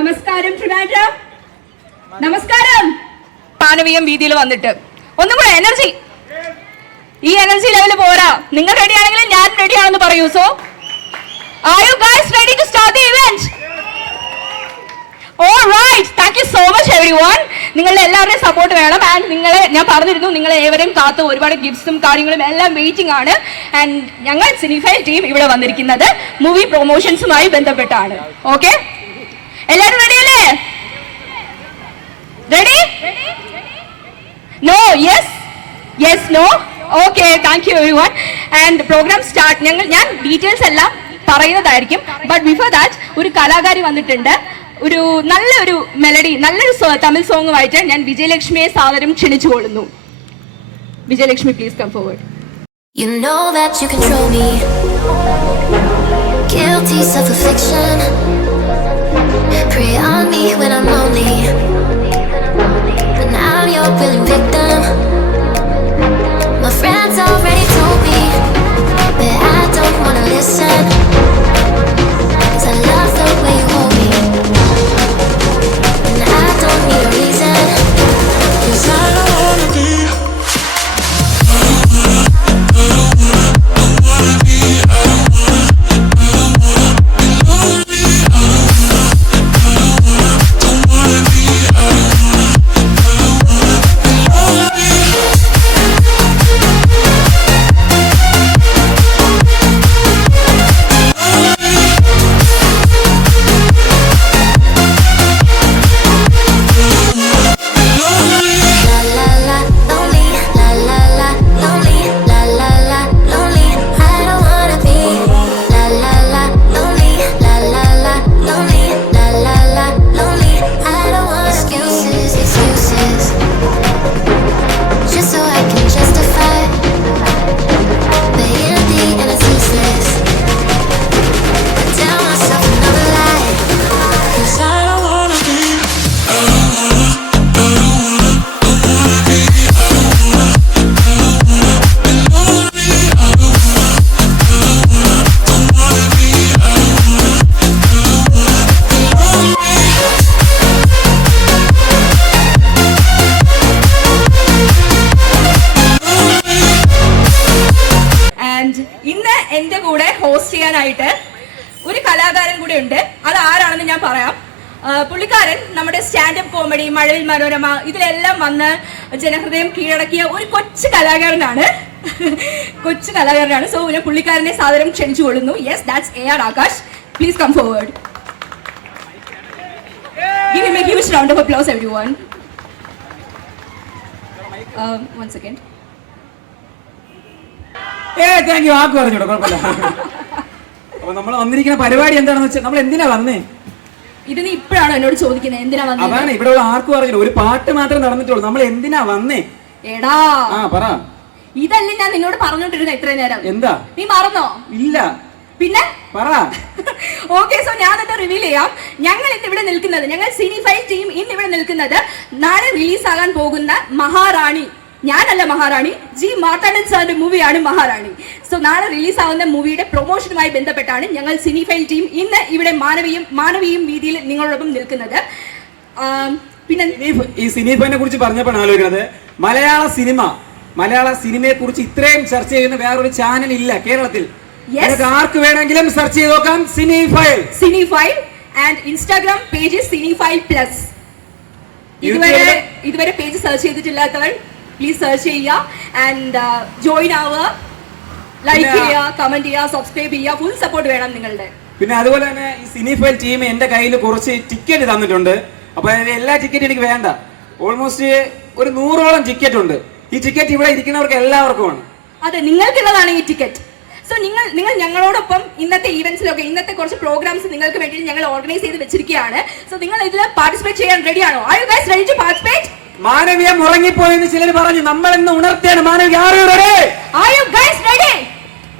നമസ്കാരം ട്രിവാൻഡ്രം, നമസ്കാരം. മാനവീയം വീതിയിൽ വന്നിട്ട് ഒന്നും കൂടെ എനർജി, ഈ എനർജി ലെവൽ പോരാ. നിങ്ങൾ റെഡി ആണെങ്കിലും ഞാൻ റെഡി ആണെന്ന് പറയൂ. So are you guys ready to start the event? Alright, thank you so much everyone. നിങ്ങളുടെ എല്ലാവരുടെയും സപ്പോർട്ട് വേണം. ആൻഡ് നിങ്ങളെ ഞാൻ പറഞ്ഞിരുന്നു, നിങ്ങളെ ഏവരെയും കാത്ത് ഒരുപാട് ഗിഫ്റ്റ്സും കാര്യങ്ങളും എല്ലാം വെയിറ്റിംഗ് ആണ്. ആൻഡ് ഞങ്ങൾ സിനിഫൈൽ ടീം ഇവിടെ വന്നിരിക്കുന്നത് മൂവി പ്രൊമോഷൻസുമായി ബന്ധപ്പെട്ടാണ്. ഓക്കെ, എല്ലാവരും റെഡി അല്ലേ? Ready? No? Yes? Yes? No? Okay, thank you everyone. And program start. ഞാൻ ഡീറ്റെയിൽസ് എല്ലാം പറയുന്നതായിരിക്കും. ബട്ട് ബിഫോർ ദാറ്റ് ഒരു കലാകാരി വന്നിട്ടുണ്ട്. ഒരു നല്ലൊരു മെലഡി, നല്ലൊരു തമിഴ് സോങ്ങുമായിട്ട് ഞാൻ വിജയലക്ഷ്മിയെ സാദരം ക്ഷണിച്ചുകൊള്ളുന്നു. Vijayalakshmi, please come forward. You know that you control me, guilty self-affliction, prey on me when I'm lonely, but now I'm your willing victim. My friends already told me that I don't wanna listen, 'cause I love the way you hold me, and I don't need a reason, 'cause I don't wanna be. ഒരു കലാകാരൻ കൂടെ ഉണ്ട്. അത് ആരാണെന്ന് ഞാൻ പറയാം. പുള്ളിക്കാരൻ നമ്മുടെ സ്റ്റാൻഡപ്പ് കോമഡി, മഴവിൽ മനോരമ ഇതിലെല്ലാം വന്ന് ജനഹൃദയം കീഴടക്കിയ ഒരു കൊച്ചു കലാകാരനാണ്. സോ ഞാൻ പുള്ളിക്കാരനെ സാദരം ക്ഷണിച്ചു കൊള്ളുന്നു. Yes, that's AR Akash. Please come forward. Give him a huge round of applause everyone. One second. Thank you. ആർക്ക് പറഞ്ഞോട്ടോ, കുഴപ്പമില്ല. അപ്പൊ നമ്മൾ വന്നിരിക്കുന്ന പരിപാടി എന്താണെന്ന് വെച്ചാൽ നമ്മൾ എന്തിനാ വന്നേ? ഇത് നീ ഇപ്പോഴാണോ എന്നോട് ചോദിക്കുന്നത് എന്തിനാ വന്നത്? അതാണ് ഇവിടെ ഉള്ള ആർക്കും അറിയില്ല. ഒരു പാട്ട് മാത്രമേ നടന്നിട്ടുള്ളൂ. നമ്മൾ എന്തിനാ വന്നേ? എടാ, പറ. ഇതല്ലേ ഞാൻ നിന്നോട് പറഞ്ഞോണ്ടിരുന്ന ഇത്രയും നേരം. എന്താ? നീ മറന്നോ? ഇല്ല. പിന്നെ പറ. ഓക്കെ, സോ ഞാൻ തന്നെ റിവീൽ ചെയ്യാം. ഞങ്ങൾ ഇന്ന് ഇവിടെ നിൽക്കുന്നത്, ഞങ്ങൾ സിനിഫൈൽ ടീം ഇന്ന് ഇവിടെ നിൽക്കുന്നത് നാളെ റിലീസാകാൻ പോകുന്ന മഹാറാണി, ഞാനല്ല മഹാറാണി, ജി മാർത്താണ്ഡൻ സാറിന്റെ മൂവിയാണ് മഹാറാണി. സോ നാളെ റിലീസാവുന്ന മൂവിയുടെ പ്രൊമോഷനുമായി ബന്ധപ്പെട്ടാണ് ഞങ്ങൾ സിനിഫൈൽ ടീം ഇന്ന് ഇവിടെ മാനവീയം വീതിയിൽ നിങ്ങളോടൊപ്പം നിൽക്കുന്നത്. പിന്നെ ഈ സിനിഫൈനെ കുറിച്ച് പറഞ്ഞപ്പോഴാണ് ആലോചിക്കുന്നത്, മലയാള സിനിമയെ കുറിച്ച് ഇത്രയും ചർച്ച ചെയ്യുന്ന വേറൊരു ചാനൽ ഇല്ല കേരളത്തിൽ. ആർക്ക് വേണമെങ്കിലും സെർച്ച് ചെയ്ത് നോക്കാം, cinephile. And Instagram page cinephile plus. ഇതുവരെ പേജ് സെർച്ച് ചെയ്തിട്ടില്ലാത്തവർ പ്ലീസ് സെർച്ച് ചെയ്യുക ആൻഡ് ജോയിൻ ആവുക, ലൈക്ക് ചെയ്യുക, കമന്റ് ചെയ്യുക, സബ്സ്ക്രൈബ് ചെയ്യുക. ഫുൾ സപ്പോർട്ട് വേണം നിങ്ങളുടെ. പിന്നെ അതുപോലെ തന്നെ ഈ സിനിഫൈൽ ടീം എന്റെ കയ്യിൽ കുറച്ച് ടിക്കറ്റ് തന്നിട്ടുണ്ട്. അപ്പൊ എല്ലാ ടിക്കറ്റും എനിക്ക് വേണ്ട. ഓൾമോസ്റ്റ് ഒരു 100ഓളം ടിക്കറ്റ് ഉണ്ട്. ഈ ടിക്കറ്റ് ഇവിടെ ഇരിക്കുന്നവർക്ക് എല്ലാവർക്കുമാണ്. അതെ, നിങ്ങൾക്കുള്ളതാണ് ഈ ടിക്കറ്റ്. സോ നിങ്ങൾ ഞങ്ങളോടൊപ്പം ഇന്നത്തെ ഈവന്റ്സിലൊക്കെ, ഇന്നത്തെ കുറച്ച് പ്രോഗ്രാംസ് നിങ്ങൾക്ക് വേണ്ടി ഞങ്ങൾ ഓർഗനൈസ് ചെയ്ത് വെച്ചിരിക്കുകയാണ്. സോ നിങ്ങൾ ഇതിൽ പാർട്ടിസിപ്പേറ്റ് ചെയ്യാൻ റെഡിയാണോ? Are you guys ready to participate? Manaveeyam ഉറങ്ങിപ്പോയെന്ന് ചിലർ പറഞ്ഞു. നമ്മൾ ഇന്ന് ഉണർത്തിയാണ് മാനവീയ. Are you ready?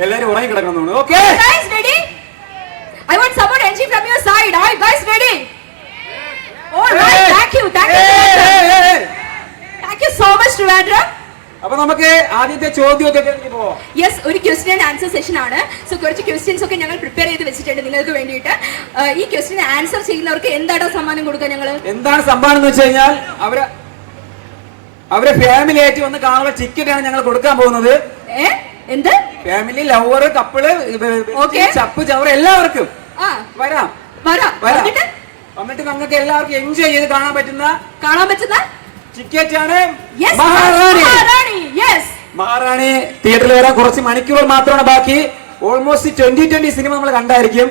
എല്ലാവരും ഉറങ്ങി കിടക്കുന്നു. Okay, guys ready? I want support energy from your side. Are you guys ready? Alright, thank you so much Trivandrum. അപ്പൊ നമുക്ക് ആദ്യത്തെ ചോദ്യത്തിലേക്ക് പോവാം. യെസ്, ഒരു ക്വസ്റ്റ്യൻ ആൻഡ് ആൻസർ സെഷൻ ആണ്. സോ കുറച്ച് ക്വസ്റ്റ്യൻസ് ഒക്കെ ഞങ്ങൾ പ്രിപ്പയർ ചെയ്ത് വെച്ചിട്ടുണ്ട് നിങ്ങൾക്ക് വേണ്ടിയിട്ട്. ഈ ക്വസ്റ്റ്യൻ ആൻസർ ചെയ്യുന്നവർക്ക് എന്താണ് സമ്മാനം കൊടുക്കുക? ഞങ്ങൾ എന്താണ് സമ്മാനം എന്ന് വെച്ച് കഴിഞ്ഞാൽ അവരെ ഫാമിലി ആയിട്ട് വന്ന് കാണുന്ന ടിക്കറ്റ് ആണ് ഞങ്ങൾ കൊടുക്കാൻ പോകുന്നത്. എന്ത്? ഫാമിലി, ലവർ, കപ്പിള്, ചപ്പ് ചവർ എല്ലാവർക്കും വരാം. വന്നിട്ട് നമുക്ക് എല്ലാവർക്കും എൻജോയ് ചെയ്ത് കാണാൻ പറ്റുന്ന ടിക്കറ്റ് ആണ് മഹാറാണി. തിയേറ്ററിൽ വരാൻ കുറച്ച് മണിക്കൂർ മാത്രമാണ് ബാക്കി. ഓൾമോസ്റ്റ് 2020 സിനിമ നമ്മൾ കണ്ടായിരിക്കും.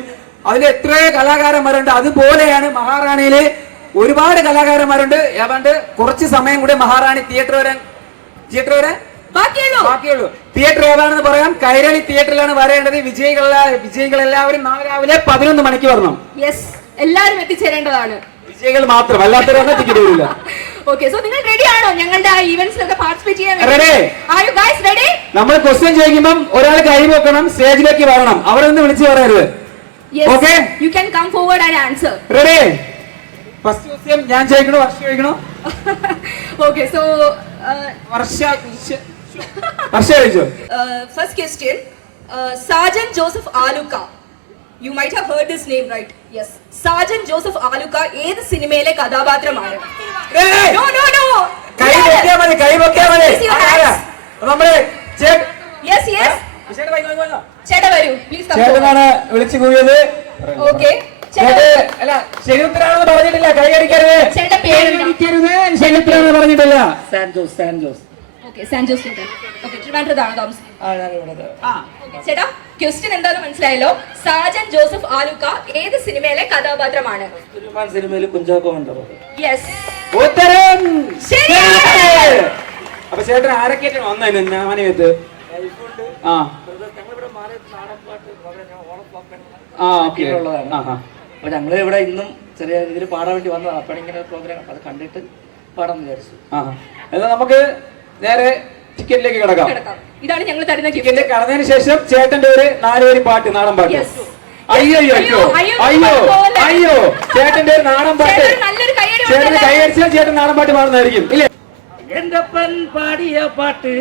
അതിൽ എത്രയോ കലാകാരന്മാരുണ്ട്. അതുപോലെയാണ് മഹാറാണിയില് ഒരുപാട് കലാകാരന്മാരുണ്ട്. ഏതാണ്ട് കുറച്ച് സമയം കൂടെ മഹാറാണി തിയേറ്റർ വരാൻ ബാക്കിയുള്ളൂ. തിയേറ്റർ ഏതാണെന്ന് പറയാം. കൈരളി തിയേറ്ററിലാണ് വരേണ്ടത്. വിജയികളെല്ലാവരും നാളെ രാവിലെ 11 മണിക്ക് വരണം. എല്ലാവരും എത്തിച്ചേരേണ്ടതാണ്. വിജയികൾ മാത്രം, അല്ലാത്തവരൊന്നും ടിക്കറ്റ് വരില്ല. ഓക്കേ, സോ നിങ്ങൾ റെഡി ആണോ ഞങ്ങളുടെ ആ ഇവന്റ്സിലൊക്കെ പാർട്ടിസിപ്പേറ്റ് ചെയ്യാൻ? Are you guys ready? നമ്മൾ ക്വസ്റ്റ്യൻ ചോദിക്കുമ്പോൾ ഒരാൾ കൈ വെക്കണം, സ്റ്റേജിലേക്ക് വരണം. അവരൊന്നും വിളിച്ചു പറയരുത്. Okay, you can come forward and answer. Ready? First question ഞാൻ ചോദിക്കണോ വർഷ ചോദിക്കണോ? ഓക്കേ, സോ വർഷ ചോദിച്ചോ. First question, Sajan Joseph Alukka. You might have heard this name, right? Yes. Sajan Joseph Alukka ഏത് സിനിമയിലെ കഥാപാത്രമാണ്? No. കൈ വെക്കാ മതി. നമ്മളെ Yes. ചേട്ടാ വരൂ, പ്ലീസ് കം. ചേട്ടനാണ് വിളിച്ചു കൂടിയത്. ഓക്കേ, അല്ല ശരിയുത്തരാണെന്ന് പറഞ്ഞിട്ടില്ല. കൈ അടിക്കരുത്. ചേട്ടന്റെ പേര് ശരിയുത്തരാണെന്ന് പറഞ്ഞിട്ടില്ല. സാൻജോസ്. ഓക്കേ, സാൻജോസ് ചേട്ടൻ. ഓക്കേ, ട്രിവാൻഡ്രത്താണ് താമസം. ചേട്ടാ, ക്വസ്റ്റ്യൻ എന്താണെന്ന് മനസ്സിലായല്ലോ. സാജൻ ജോസഫ് ആലുക്ക ഏത് സിനിമയിലെ കഥാപാത്രമാണ്? സിനിമയിൽ കുഞ്ചാക്കോ ഉണ്ടോ? യെസ്, ഉത്തരം ശരിയാണ്. അപ്പൊ ചേട്ടൻ ആരൊക്കെയായിട്ട് വന്നതിന് മാനവത്ത്? അപ്പൊ ഞങ്ങള് ഇവിടെ ഇന്നും ചെറിയ രീതിയിൽ പാടാൻ വേണ്ടി വന്നതാണ്. അപ്പോഴാണ് ഇങ്ങനെ പ്രോഗ്രാം അത് കണ്ടിട്ട് പാടാന്ന് വിചാരിച്ചു. എന്നാ നമുക്ക് നേരെ ടിക്കറ്റിലേക്ക് കിടക്കാം. ഇതാണ് ഞങ്ങൾ തരുന്ന ടിക്കറ്റ് കടന്നതിന് ശേഷം ചേട്ടന്റെ ഒരു 4 വരി പാട്ട്, നാടൻ പാട്ട്. അയ്യോ ചേട്ടന്റെ ഒരു നാടൻ പാട്ട്. ചേട്ടൻ കൈയടിച്ചാൽ ചേട്ടൻ നാടൻ പാട്ട് പാടുന്നതായിരിക്കും ഇല്ലേ? എന്റെ പൻ പാടിയ പാട്ട്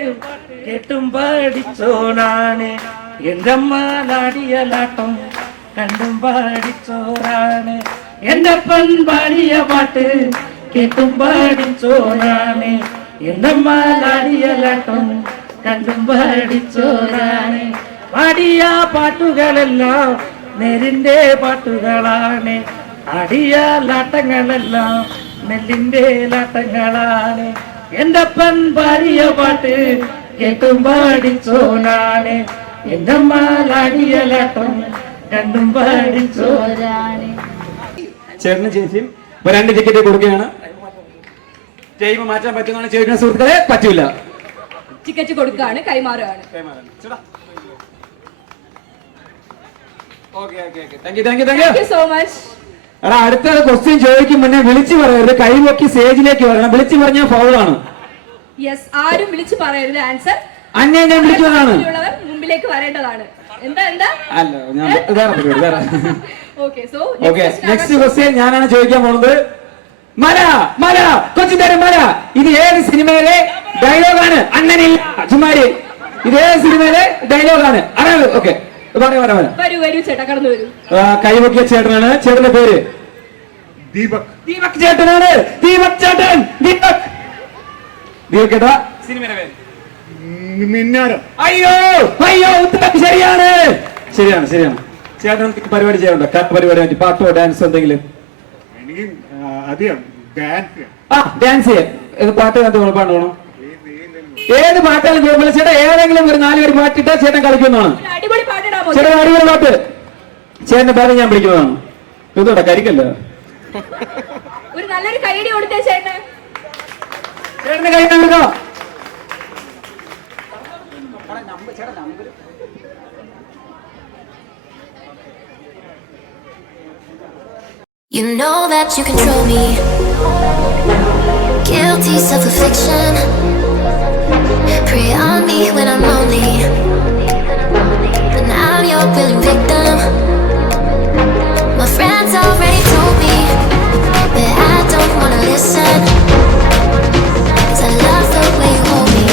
കേട്ടും പാടിച്ചോനാണ്, എന്റെ അമ്മ നാടിയ ലാട്ടം കണ്ടും പാടിച്ചോറാണ്. എന്റെ പൻ പാടിയ പാട്ട് കേട്ടും പാടിച്ചോനാണ്, എന്റെ അമ്മ നാടിയ ലാട്ടം കണ്ടും പാടിച്ചോറാണ്. പാടിയ പാട്ടുകളെല്ലാം നെരിന്റെ പാട്ടുകളാണ്, ആടിയ ലാട്ടങ്ങളെല്ലാം നെല്ലിന്റെ ലാട്ടങ്ങളാണ്. എന്റെ അപ്പൻ ഭാര്യ പാട്ട് കേട്ടും പാടിച്ചോനാണ്, എന്റെ അമ്മ ലാടിയ ലാട്ടം കണ്ടും പാടിച്ചോരാണ്. ചേട്ടനും ചേച്ചിയും 2 ടിക്കറ്റ് കൊടുക്കുകയാണ്. ടൈം മാറ്റാൻ പറ്റുന്നതാണ് ചോദിക്കുന്ന സുഹൃത്തുക്കളെ. പറ്റൂല. ടിക്കറ്റ് കൊടുക്കുകയാണ്, കൈമാറുകയാണ്. Thank you so much. അടുത്ത ക്വസ്റ്റ്യൻ ചോദിക്കും മുന്നേ വിളിച്ചു പറയരുത്. കൈവക്കി സ്റ്റേജിലേക്ക് വരണം. വിളിച്ചു പറഞ്ഞാൽ ഫൗളാണ്. യെസ്, ആരും വിളിച്ചു പറയരുത്. ആൻസർ അന്നേ ഞാൻ വിളിക്കുന്നതാണ്. മുമ്പിലേക്ക് വരേണ്ടതാണ്. എന്താ അല്ല, ഞാൻ വേറെ. ഓക്കേ, സോ നെക്സ്റ്റ് ക്വസ്റ്റ്യൻ ഞാനാണ് ചോദിക്കാൻ പോകുന്നത്. മല കൊച്ചുതരം മല, ഇത് ഏത് സിനിമയിലെ ഡയലോഗാണ്? അണ്ണനില്ല ചുമ്മാരി. ഇത് ഏത് സിനിമയിലെ ഡയലോഗാണ്? അറിയാം. ഓക്കെ, വരൂ ചേട്ടാ, കടന്നു വരൂ. കൈവക്കിയ ചേട്ടനാണ്. ചേട്ടന്റെ പേര് ദീപക് ചേട്ടനാണ്. ദീപക് ചേട്ടാ, സിനിമയുടെ പേര് മിന്നാരം. അയ്യോ ഉത്തരം ശരിയാണ്. ചേട്ടൻ പരിപാടി ചെയ്യാറുണ്ടോ? പരിപാടി പറ്റി പാട്ടോ ഡാൻസോ എന്തെങ്കിലും? ഡാൻസ് ചെയ്യാൻ പാട്ട് പാടണം. ഏത് പാട്ടാലും കുഴപ്പമില്ല ചേട്ടാ. ഏതെങ്കിലും ഒരു 4 വരി പാട്ടിട്ടാ ചേട്ടൻ കളിക്കുന്നതാണ്. അടിപൊളി പാട്ടിടാമോ? ചേട്ടൻ അടിപൊളി പാട്ട്. ചേട്ടന്റെ പാട്ട് ഞാൻ പിടിക്കുന്നതാണ്. ഇതോടെ കരിക്കല്ലോ. ഒരു നല്ലൊരു കൈയടി കൊടുത്തേ ചേട്ടന്. ചേട്ടന് കൈ കൊടുക്കോ? You know that you control me. Guilty self-affliction. Prey on me when I'm lonely, but now you're a willing victim. My friends already told me, but I don't wanna listen, 'cause I love the way you hold me.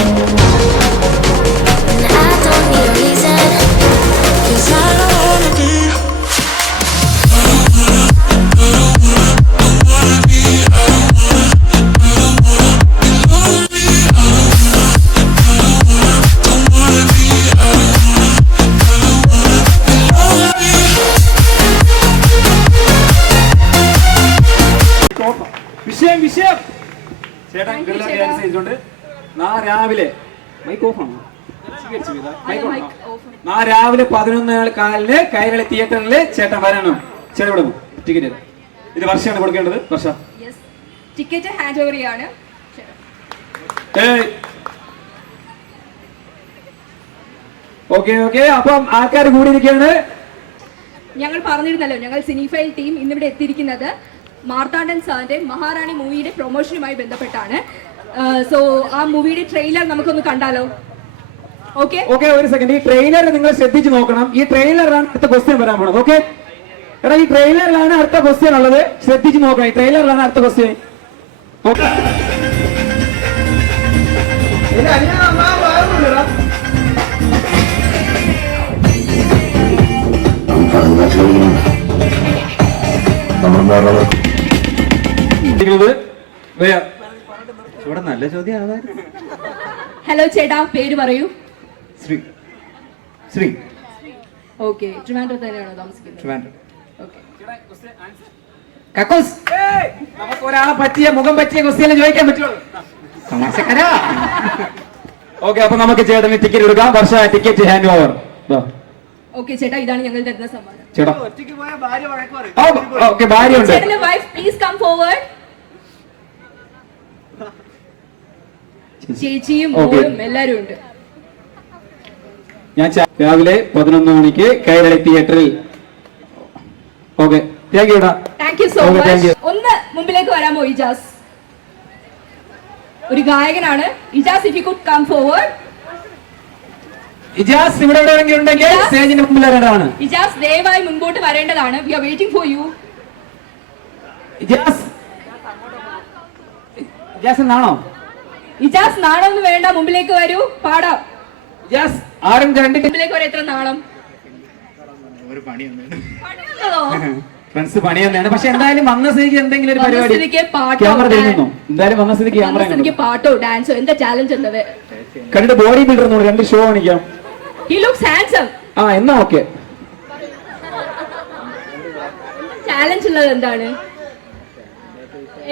വിഷയം ചേട്ടൻ dance ചെയ്തുകൊണ്ട് നാളെ രാവിലെ mic off ആണോ? നാളെ രാവിലെ 11:15 കൈരളി തിയേറ്ററിൽ ചേട്ടൻ വരണം. ചേട്ടൻ വിടുന്നു ടിക്കറ്റ്. ഇത് വർഷമാണ് കൊടുക്കേണ്ടത്. വർഷ ടിക്കറ്റ് ഹാൻഡ് ഓവർ ചെയ്യാണ്. ഓക്കെ അപ്പം ആൾക്കാർ കൂടിയിരിക്കുകയാണ്. ഞങ്ങൾ പറഞ്ഞിരുന്നല്ലോ, ഞങ്ങൾ സിനിഫൈൽ ടീം ഇന്നിവിടെ എത്തിയിരിക്കുന്നത് മാർത്താണ്ഡൻ സാറിന്റെ മഹാറാണി മൂവിയുടെ പ്രൊമോഷനുമായി ബന്ധപ്പെട്ടാണ്. സോ ആ മൂവിയുടെ ട്രെയിലർ നമുക്കൊന്ന് കണ്ടാലോ? ഓക്കെ ഒരു സെക്കൻഡ്. ഈ ട്രെയിലർ നിങ്ങൾ ശ്രദ്ധിച്ച് നോക്കണം. ഈ ട്രെയിലറിലാണ് അടുത്ത ക്വസ്റ്റ്യൻ വരാൻ പോണത്. ഓക്കെ എടാ, ഈ ട്രെയിലറിലാണ് അടുത്ത ക്വസ്റ്റ്യൻ ഉള്ളത്. ശ്രദ്ധിച്ച് നോക്കണം. ഈ ട്രെയിലറിലാണ് അടുത്ത ക്വസ്റ്റ്യൻ. ഓക്കെ ഇവിടെ നല്ല ചോദ്യം. ഹലോ ചേട്ടാ, പേര് പറയൂ. ശ്രീ. ഓക്കെ, ട്രിവാൻഡ്രം തന്നെയാണോ താമസിക്കുന്നത്? ഓക്കെ. നമുക്ക് ഒരാളെ പറ്റിയ മുഖം പറ്റിയ ക്വസ്റ്റ്യൻ ചോദിക്കാൻ പറ്റുള്ളൂ. ഓക്കെ, അപ്പൊ നമുക്ക് ചേട്ടന് ടിക്കറ്റ് എടുക്കാം. വർഷ ടിക്കറ്റ് ഹാൻഡ് ഓവർ. ഓക്കെ ചേട്ടാ, ഇതാണ് ഞങ്ങൾ തരുന്ന സമ്മാനം. ചേട്ടാ ഓക്കെ, ഭാര്യ ഉണ്ട്. ചേട്ടന്റെ വൈഫ് പ്ലീസ് കം ഫോർവേഡ്. ചേച്ചിയും മോളും എല്ലാരും ഉണ്ട്. ഞാൻ രാവിലെ 11 മണിക്ക് കൈരളി തിയേറ്ററിൽ. Okay, thank you. Thank you so much. ഒന്ന് മുമ്പിലേക്ക് വരാമോ ഇജാസ്? ഒരു ഗായകനാണ് Ijas. If you could come forward. Ijas ഇവിടെ എവിടെയെങ്കിലും ഉണ്ടെങ്കിൽ സ്റ്റേജിന്റെ മുമ്പിൽ വരേണ്ടതാണ്. ഇജാസ് ദയവായി മുൻപോട്ട് വരേണ്ടതാണ്. We are waiting for you. Ijas എന്നാണോ? ഇജാസ് നാണമൊന്നും വേണ്ട, മുമ്പിലേക്ക് വരൂ, പാടാം. ഇജാസ് ആരും കണ്ടിട്ട് മുമ്പിലേക്ക് വരെ. എത്ര നാണം? ഫ്രണ്ട്സ് പണി തന്നെയാണ്. പക്ഷെ എന്തായാലും വന്ന സ്ഥിതിക്ക് എന്തെങ്കിലും ഒരു പരിപാടി. പാട്ടോ ക്യാമറ തിരിഞ്ഞോ? എന്തായാലും വന്ന സ്ഥിതിക്ക് ക്യാമറ പാട്ടോ ഡാൻസോ എന്താ ചാലഞ്ച് ഉള്ളത്? കണ്ടിട്ട് ബോഡി ബിൽഡർ 2 ഷോ കാണിക്കാം. He looks handsome. എന്നാ ഓക്കെ. ചാലഞ്ച് ഉള്ളത് എന്താണ്?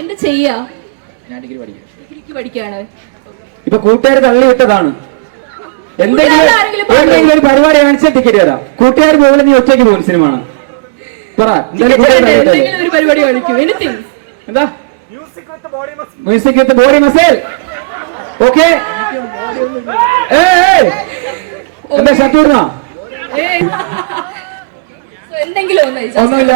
എന്ത് ചെയ്യാ? ഡിഗ്രിക്ക് പഠിക്കാണ്. ഇപ്പൊ കൂട്ടുകാർ തള്ളി വിട്ടതാണ്. എന്തെങ്കിലും ഒരു പരിപാടി കാണിച്ചാൽ ടിക്കറ്റ് തരാം. കൂട്ടുകാർ പോലെ നീ ഒറ്റയ്ക്ക് പോകും സിനിമ ആണ്. പറ എന്തെങ്കിലും ഒരു പരിപാടി കാണിക്കൂ. എനിത്തിങ്. എന്താ? Music with body muscle. Okay. എന്താ ഷർട്ട് ഇടണോ? എന്തെങ്കിലും ഒന്നുമില്ല.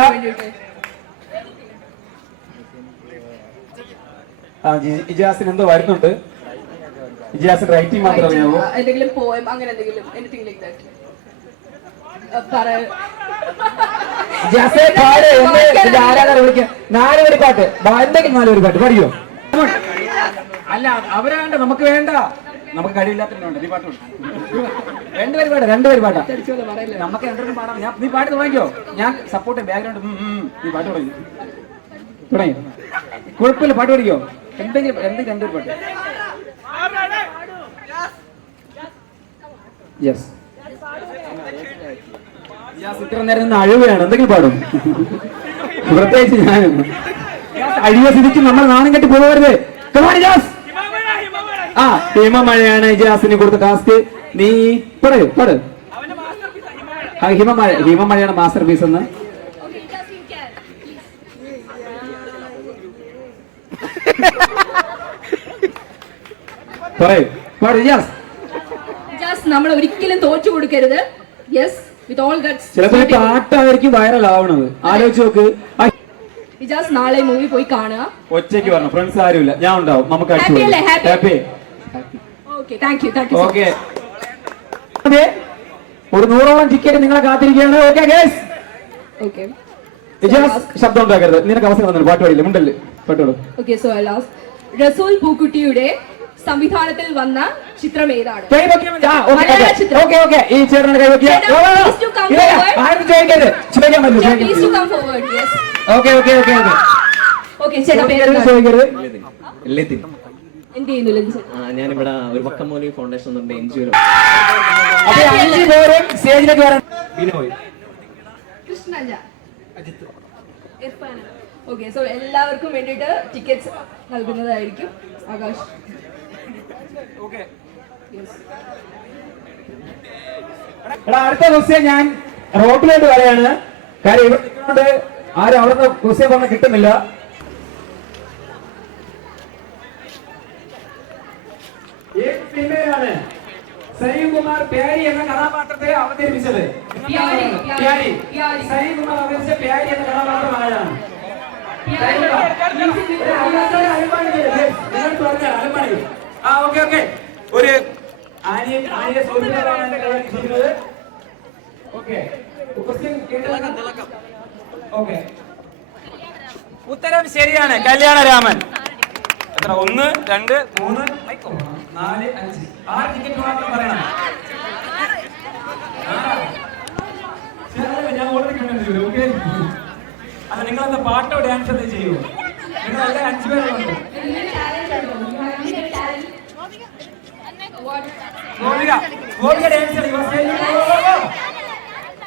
ഇജാസിന് എന്തോ വരുന്നുണ്ട്. ഇജാസിന് റൈറ്റിംഗ് മാത്രമേ അറിയാവൂ. എന്തെങ്കിലും പോയം അങ്ങനെ എന്തെങ്കിലും എനിത്തിങ് ലൈക്ക് ദാറ്റ്. ആരാധന വിളിക്കാം. 4 വരി പാട്ട്. എന്തെങ്കിലും 4 വരി പാട്ട് പഠിക്കോ? അല്ല, അവരാണ്ട് നമുക്ക് വേണ്ട. നമുക്ക് കഴിവില്ലാത്തതുണ്ട്. നീ പാട്ട് 2 വരി പാട്ട്. 2 വരി പാട്ടാ. നമുക്ക് 2 പാടാം. നീ പാട്ട് തുടങ്ങിക്കോ. ഞാൻ സപ്പോർട്ട് ബാക്ക്ഗ്രൗണ്ട്. നീ പാട്ട് തുടങ്ങി. കുഴപ്പമില്ല, പാട്ട് പഠിക്കോ. എന്തെങ്കിലും 2 വരി പാട്ട്. യെസ്. ഇത്ര നേരം അഴിവാണ്. എന്തെങ്കിലും പാടും. പ്രത്യേകിച്ച് ഞാൻ അഴിവ സ്ഥിതിക്ക് നമ്മൾ നാണം കെട്ടി പോകരുത്. ഹിമമഴയാണ് ഇജാസിന് കൊടുത്ത ടാസ്ക്. നീ പാട്. ഹിമമഴയാണ് മാസ്റ്റർ പീസ് എന്ന്. പാട് ഇജാസ്. നമ്മൾ ഒരിക്കലും തോറ്റു കൊടുക്കരുത്. Yes, with all guts. ചിലപ്പോൾ പാട്ടായിരിക്കും വൈറൽ ആവണത്. ആലോചിച്ച് നോക്ക്. ഇജാസ് നാളെ മൂവി പോയി കാണുക. ഒറ്റയ്ക്ക് പറഞ്ഞു. ഫ്രണ്ട്സ് ആരുമില്ല, ഞാൻ ഉണ്ടാവും. നമുക്ക് happy. Okay, thank you. Okay, ഒരു 100ഓളം ടിക്കറ്റ് നിങ്ങളെ കാത്തിരിക്കുകയാണ്. Okay guys. ഓക്കെ, ഇജാസ് ശബ്ദം ഉണ്ടാക്കരുത്. നിനക്ക് അവസരം വന്നു. പാട്ട് പാടില്ല, മുണ്ടല്ലേ പാട്ടോളൂ. ഓക്കെ, സോ റസൂൽ പൂക്കുട്ടിയുടെ സംവിധാനത്തിൽ വന്ന ചിത്രം ഏതാണ്? ഈ ചേട്ടനെ കൈവയ്ക്കുക. ചോദിക്കരുത്, ചോദിക്കാൻ പറ്റില്ല. ഞാനിവിടെ ഒരു വക്കമോലി ഫൗണ്ടേഷൻ NGO. സ്റ്റേജിലേക്ക് വരാൻ. കൃഷ്ണ, ഓക്കെ, സോ എല്ലാവർക്കും വേണ്ടിയിട്ട് ടിക്കറ്റ്സ് നൽകുന്നതായിരിക്കും. ആകാശ്. എടാ അടുത്ത ക്വസ്റ്റ്യൻ ഞാൻ റോട്ടിലോട്ട് പറയാണ്. കാര്യം ഇവിടെ നിൽക്കുന്നോണ്ട് ആരും അവിടുന്ന് ക്വസ്റ്റ്യൻ പറഞ്ഞ് കിട്ടുന്നില്ല. ഏത് സിനിമയിലാണ് സലീം കുമാർ പ്യാരി എന്ന കഥാപാത്രത്തെ അവതരിപ്പിച്ചത്? പ്യാരി. സലീം കുമാർ അവതരിച്ച പ്യാരി എന്ന കഥാപാത്രം ആരാണ്? ഓക്കെ ഒരു ആനിയെ സൗകര്യമാണ് എന്റെ കയ്യിൽ. ഓക്കെ ഉത്തരം ശരിയാണ്. കല്യാണരാമൻ. എത്ര? 1 2 3 4 5 6 ടിക്കറ്റ് മാത്രം പറയണം. ഞാൻ ഓൾറെഡി കണ്ടിട്ടുണ്ട്. ഓക്കെ, അല്ല നിങ്ങളെന്താ പാട്ടോ ഡാൻസ് എന്താ ചെയ്യൂ? നിങ്ങളെല്ലാം 5 പേരുണ്ട്.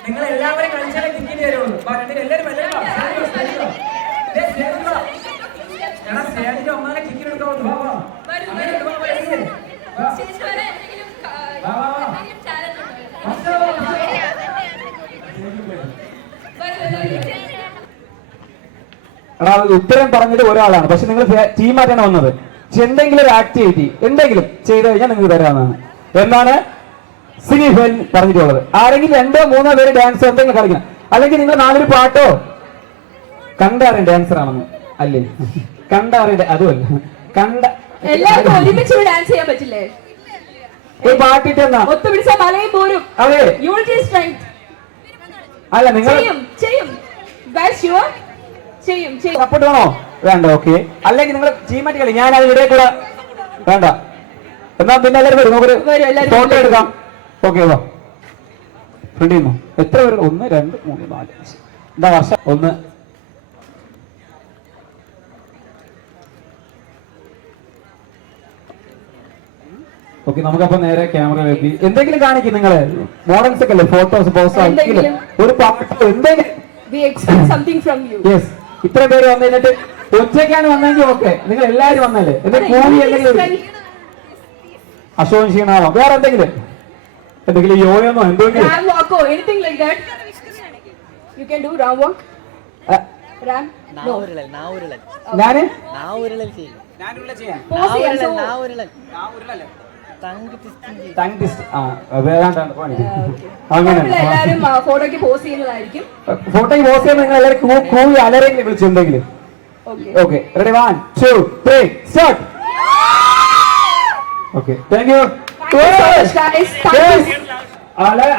നിങ്ങൾ എല്ലാവരും കളിച്ചാലേ ടിക്കറ്റ് തരുള്ളൂ. എല്ലാവരും സ്റ്റേജിന്റെ ഒന്നാലെ ടിക്കറ്റ് എടുക്കാൻ. എടാ ഉത്തരം പറഞ്ഞത് ഒരാളാണ്, പക്ഷെ നിങ്ങൾ ടീമായിട്ടാണ് വന്നത്. എന്തെങ്കിലും ഒരു ആക്ടിവിറ്റി എന്തെങ്കിലും ചെയ്തു കഴിഞ്ഞാൽ നിങ്ങൾക്ക് തരാമെന്നാണ്. എന്താണ് സിനിഫയിൽ പറഞ്ഞിട്ടുള്ളത്? ആരെങ്കിലും 2 3 പേര് ഡാൻസ് എന്തെങ്കിലും കളിക്കണം, അല്ലെങ്കിൽ നിങ്ങൾ 4 പാട്ടോ. കണ്ടറിയ ഡാൻസർ ആണെന്ന് അല്ലേ? കണ്ടറിയ അതുമല്ല, കണ്ട എല്ലാവർക്കും ഒരുമിച്ച് ഡാൻസ് ചെയ്യാൻ പറ്റില്ലേ? ഒരു പാട്ടിട്ടെന്നാ ഒത്തുപിടിച്ച മലയും പോരും. അതെ, യൂണിറ്റി സ്ട്രെങ്ത്. അല്ല നിങ്ങൾ ചെയ്യും സപ്പോർട്ട് വേണോ? വേണ്ട. ഓക്കെ, അല്ലെങ്കിൽ നിങ്ങൾ ടീമായിട്ട് കളി. ഞാൻ അത് ഇവിടെ കൂടെ വേണ്ട. എന്നാ പിന്നെ എല്ലാവരും വരും, നമുക്ക് ഫോട്ടോ എടുക്കാം. ഓക്കെ, വാ ഫ്രണ്ട് ചെയ്യുന്നു. എത്ര പേര്? 1 2 3 4 5. എന്താ വർഷം? 1. ഓക്കെ, നമുക്കപ്പോ നേരെ ക്യാമറയിലേക്ക് എന്തെങ്കിലും കാണിക്കും. നിങ്ങള് മോഡൽസ് ഒക്കെ അല്ലേ? ഫോട്ടോസ്, പോസ്റ്റ്, ഒരു പാട്ടോ എന്തെങ്കിലും. യെസ്, ഇത്ര പേര് വന്നു കഴിഞ്ഞിട്ട് ഒറ്റയ്ക്കാണ് വന്നെങ്കിൽ ഓക്കെ. നിങ്ങൾ എല്ലാവരും വന്നല്ലേ? മൂവി എന്തെങ്കിലും അശോകൻ ക്ഷീണാണോ? വേറെ എന്തെങ്കിലും യോയോന്നോ എന്തെങ്കിലും? ഫോട്ടോയ്ക്ക് പോസ് ചെയ്യുന്നതായിരിക്കും. ഫോട്ടോയ്ക്ക് പോസ് ചെയ്യുമ്പോൾ നിങ്ങൾ എല്ലാവരും കൂവി അലറെങ്കിലും വിളിച്ചു എന്തെങ്കിലും. Okay, ready 1 2 3 start. Okay, thank U.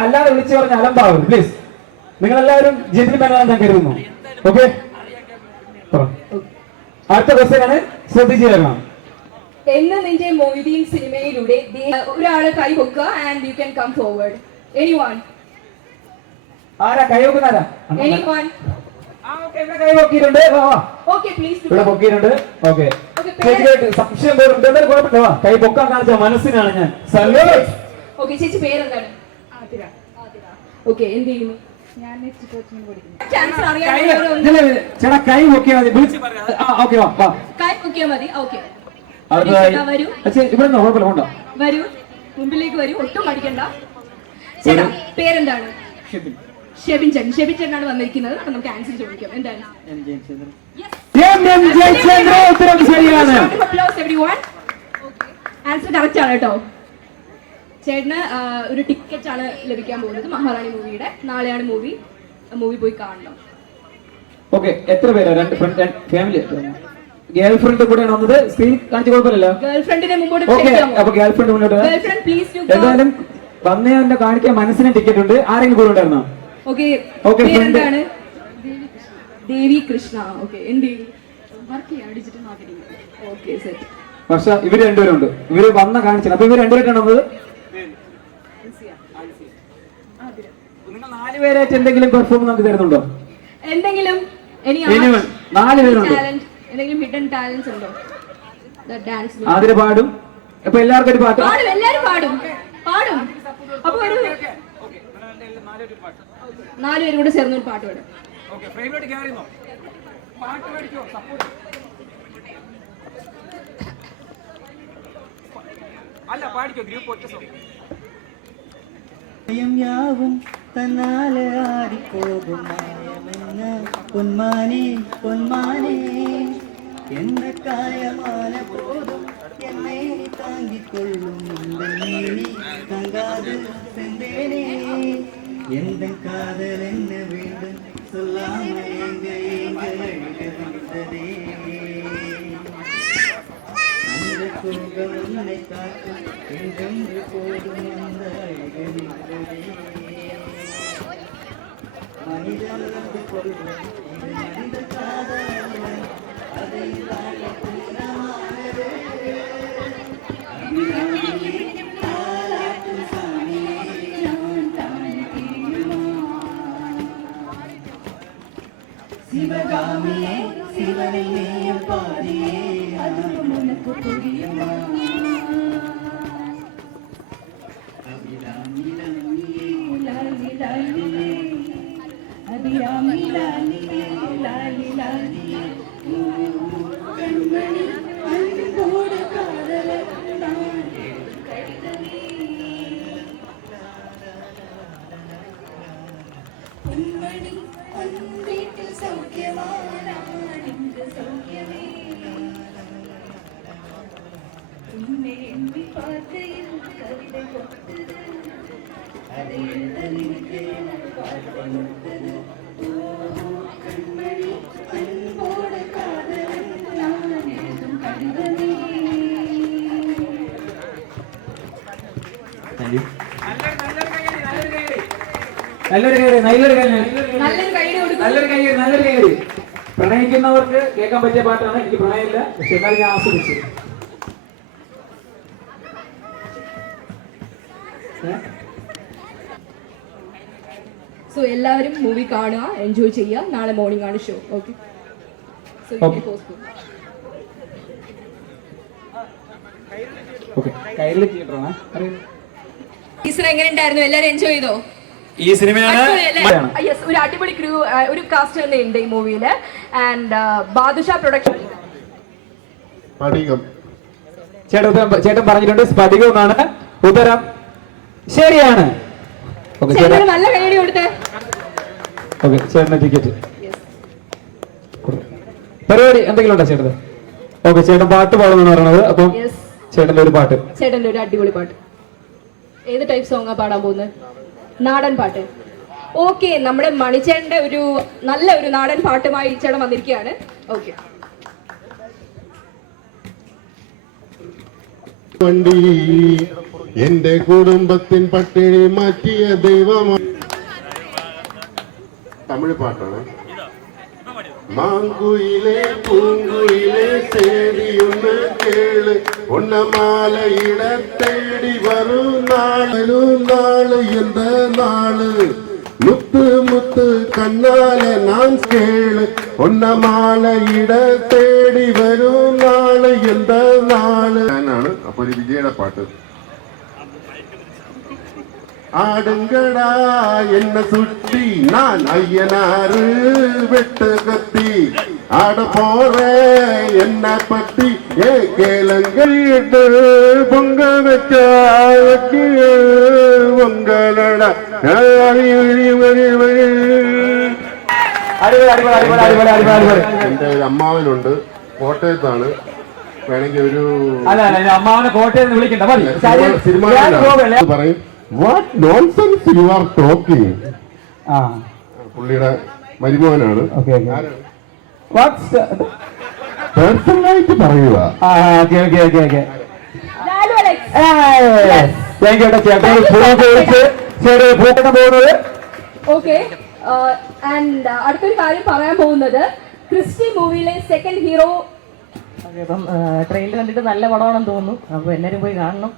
അല്ലാതെ വിളിച്ചു പറഞ്ഞ അലമ്പാവും പ്ലീസ്. നിങ്ങൾ എല്ലാവരും ജെന്റിൽമാനാണെന്ന് ഞാൻ കരുതുന്നു. ഓക്കെ, അടുത്ത ക്വസ്റ്റ്യൻ ആണ്, ശ്രദ്ധിച്ചു തരണം. എന്ന് നിന്റെ മൊയ്തീൻ സിനിമയിലൂടെ ഒരാള് കൈ വെക്കുക and you can come forward. Anyone? ആരാ കൈ വെക്കുന്നാരാ? എനിവൺ? കൈ പൊക്കിയിട്ടുണ്ട്. ഓക്കെ, പ്ലീസ് ഇവിടെ പൊക്കിയിട്ടുണ്ട്. ഓക്കെ, സംശയം പോലുണ്ട്. എന്തായാലും കുഴപ്പമില്ല. കൈ പൊക്കാൻ കാണിച്ച മനസ്സിനാണ് ഞാൻ. ഓക്കെ, ചേച്ചി പേരെന്താണ്? ഓക്കെ, എന്ത് ചെയ്യുന്നു? ചേട്ടാ കൈ പൊക്കിയാൽ മതി, വിളിച്ച് പറയാം. ഓക്കെ, വാ കൈ പൊക്കിയാൽ മതി. ഓക്കെ, വരൂ, കുഴപ്പമില്ല, കൊണ്ടോ വരൂ, മുമ്പിലേക്ക് വരൂ, ഒട്ടും മടിക്കണ്ട. ചേട്ടാ പേരെന്താണ്? ഷെബിൻ ചേട്ടൻ. ഷെബിൻ ചേട്ടനാണ് വന്നിരിക്കുന്നത്. അപ്പൊ നമുക്ക് ആൻസർ ചോദിക്കാം. എന്താണ്? ആൻസർ കറക്റ്റ് ആണ് കേട്ടോ. ചേട്ടന് ഒരു ടിക്കറ്റ് ആണ് ലഭിക്കാൻ പോകുന്നത് മഹാറാണി മൂവിയുടെ. നാളെയാണ് മൂവി പോയി കാണണം. ഓക്കെ, എത്ര പേരാ? 2 ഫ്രണ്ട് ഫാമിലി. ഗേൾ ഫ്രണ്ട് കൂടെയാണ് വന്നത്. സ്ക്രീൻ കാണിച്ച് കുഴപ്പമില്ലല്ലോ. ഗേൾ ഫ്രണ്ടിനെ മുമ്പോട്ട്. അപ്പൊ ഗേൾ ഫ്രണ്ട് മുന്നോട്ട്. എന്തായാലും വന്നേ എന്നെ കാണിക്കാൻ മനസ്സിന് ടിക്കറ്റ് ഉണ്ട്. ആരെങ്കിലും കൂടെ ഉണ്ടായിരുന്നോ? ഓക്കെ, പേരെന്താണ്? ദേവി കൃഷ്ണ. ഓക്കെ, എന്ത് ഡിജിറ്റൽ മാർക്കറ്റിംഗ്. Okay, set. പക്ഷെ ഇവര് രണ്ടുപേരും ഉണ്ട്. ഇവര് വന്ന കാണിച്ചത്. അപ്പൊ ഇവര് രണ്ടുപേരാണ് വന്നത്. നിങ്ങൾ 4 പേരായിട്ട് എന്തെങ്കിലും പെർഫോം നമുക്ക് തരുന്നുണ്ടോ? എന്തെങ്കിലും 4 പേരുണ്ട്. എന്തെങ്കിലും ഹിഡൻ ടാലൻസ് ഉണ്ടോ? അതിന് പാടും. അപ്പൊ എല്ലാവർക്കും ഒരു പാട്ട്. എല്ലാരും പാടും. അപ്പൊ ഒരു 4 പേരും കൂടെ ചേർന്ന് ഒരു പാട്ട് പാടും. പാട്ട് പഠിക്കോ സപ്പോർട്ട് അല്ല പാടിക്കോ ഗ്രൂപ്പ് ഒറ്റ സോങ് യാവും തന്നാലെ ആടിപ്പോകും മായമെന്ന പൊന്മാനെ പൊന്മാനെ എന്ന കായമാല പോതും എന്നെ താങ്ങിക്കൊള്ളും നീ തങ്കാതെ செந்தேனே எந்த காதல் என்ன வேண்டும் சொல்லாமல் எங்க அழுகவே அந்த குங்கம் உன்னை காக்கும் எங்கென்று போதும் அந்த அழுகவே மனிதன் வந்து கொள்வோம் இது மனித காதல் அதை வாழ தூரமானது சிவகாமியே சிவனை நீயும் பாதியே அதுவும் உனக்கு புரியுமா அபிராமி ராமியே லாலி லாலியே அபிராமி லாலியே லாலி லாலியே கண்மணி அன்போடு காதலர் நான் கடிதமே பொன்மணி வீட்டில் சௌக்கியமான இங்கு சௌக்கியமே உன்னை எண்ணி பார்க்கையில் கவிதை கொட்டது அதை எழுதலிற்கு பார்த்தை முட்டது கண்மணி அன்போடு காதலன் நான் எழுதும் கடிதமே നല്ലൊരു കൈയ്യടി പ്രണയിക്കുന്നവർക്ക് കേൾക്കാൻ പറ്റിയ പാട്ടാണ്. എനിക്ക് പ്രണയമില്ല, പക്ഷെ എന്നാലും ഞാൻ ആസ്വദിച്ചു. സോ എല്ലാവരും മൂവി കാണുക, എൻജോയ് ചെയ്യുക. നാളെ മോർണിംഗ് ആണ് ഷോ. ഓക്കെ, സോ കയ്യിൽ തിയേറ്ററാണ്. ടീച്ചർ എങ്ങനെ ഉണ്ടായിരുന്നു? എല്ലാവരും എൻജോയ് ചെയ്തോ? ഈ സിനിമയാണ് യെസ്, ഒരു അടിപൊളി ക്രൂ, ഒരു കാസ്റ്റ് തന്നെ ഉണ്ട് ഈ മൂവിയില്. And Badusha production. ചേട്ടൻ പറഞ്ഞിട്ടുണ്ട് സ്ഫടികം എന്നാണ് ഉത്തരം. ശരിയാണ്. നല്ല കൈയടി കൊടുത്തേ. ഓക്കെ, ചേട്ടന് ടിക്കറ്റ്. പരിപാടി എന്തെങ്കിലും ഉണ്ടോ ചേട്ടത്? ഓക്കെ, ചേട്ടൻ പാട്ട് പാടുമെന്ന് പറയണത്. അപ്പം ചേട്ടന്റെ ഒരു പാട്ട്, ചേട്ടന്റെ ഒരു അടിപൊളി പാട്ട്. ഏത് ടൈപ്പ് സോങ്ങാ പാടാൻ പോകുന്നത്? നാടൻ പാട്ട്. ഓക്കെ, നമ്മുടെ മണിച്ചേട്ടന്റെ ഒരു നല്ല ഒരു നാടൻ പാട്ടുമായി ചേട്ടൻ വന്നിരിക്കുകയാണ്. ഓക്കെ, വണ്ടി എന്റെ കുടുംബത്തിൻ പട്ടിണി മാറ്റിയ ദൈവമാണ്. തമിഴ് പാട്ടാണ്. മാങ്കുയിലെ പൂങ്കുയിലെ തേടിയൊന്ന് കേള് ഒന്ന മാലയിട തേടി വരും നാള് എந்த നാള് മുത്ത് മുത്ത് കണ്ണാലെ നാൻ കേള് ഒന്ന മാലയിട തേടി വരും നാള് എந்த നാള്. ഞാനാണ് അപ്പൊ ഒരു വിജയുടെ പാട്ട്. ஆடுங்கடா என்ன சுட்டி நான் ஐயனாரு வெட்டு கத்தி ஆட போற என்ன பத்தி ஏ கேளுங்கள் பொங்க வச்சா பொங்கலடா. എന്റെ ഒരു അമ്മാവനുണ്ട്, കോട്ടയത്താണ്. വേണമെങ്കിൽ ഒരു അമ്മാവനെ കോട്ടയം വിളിക്കണ്ട, സിനിമ പറയും what nonsense you are talking. പുള്ളിയുടെ മരുമോനാണ്. പേഴ്സണലായിട്ട് പറയുക. ഓക്കെ, ആൻഡ് അടുത്തൊരു കാര്യം പറയാൻ പോകുന്നത് ക്രിസ്റ്റി മൂവിയിലെ സെക്കൻഡ് ഹീറോ. ഇപ്പം ട്രെയിലർ കണ്ടിട്ട് നല്ല പടമാണെന്ന് തോന്നുന്നു. അപ്പൊ എല്ലാരും പോയി കാണണം.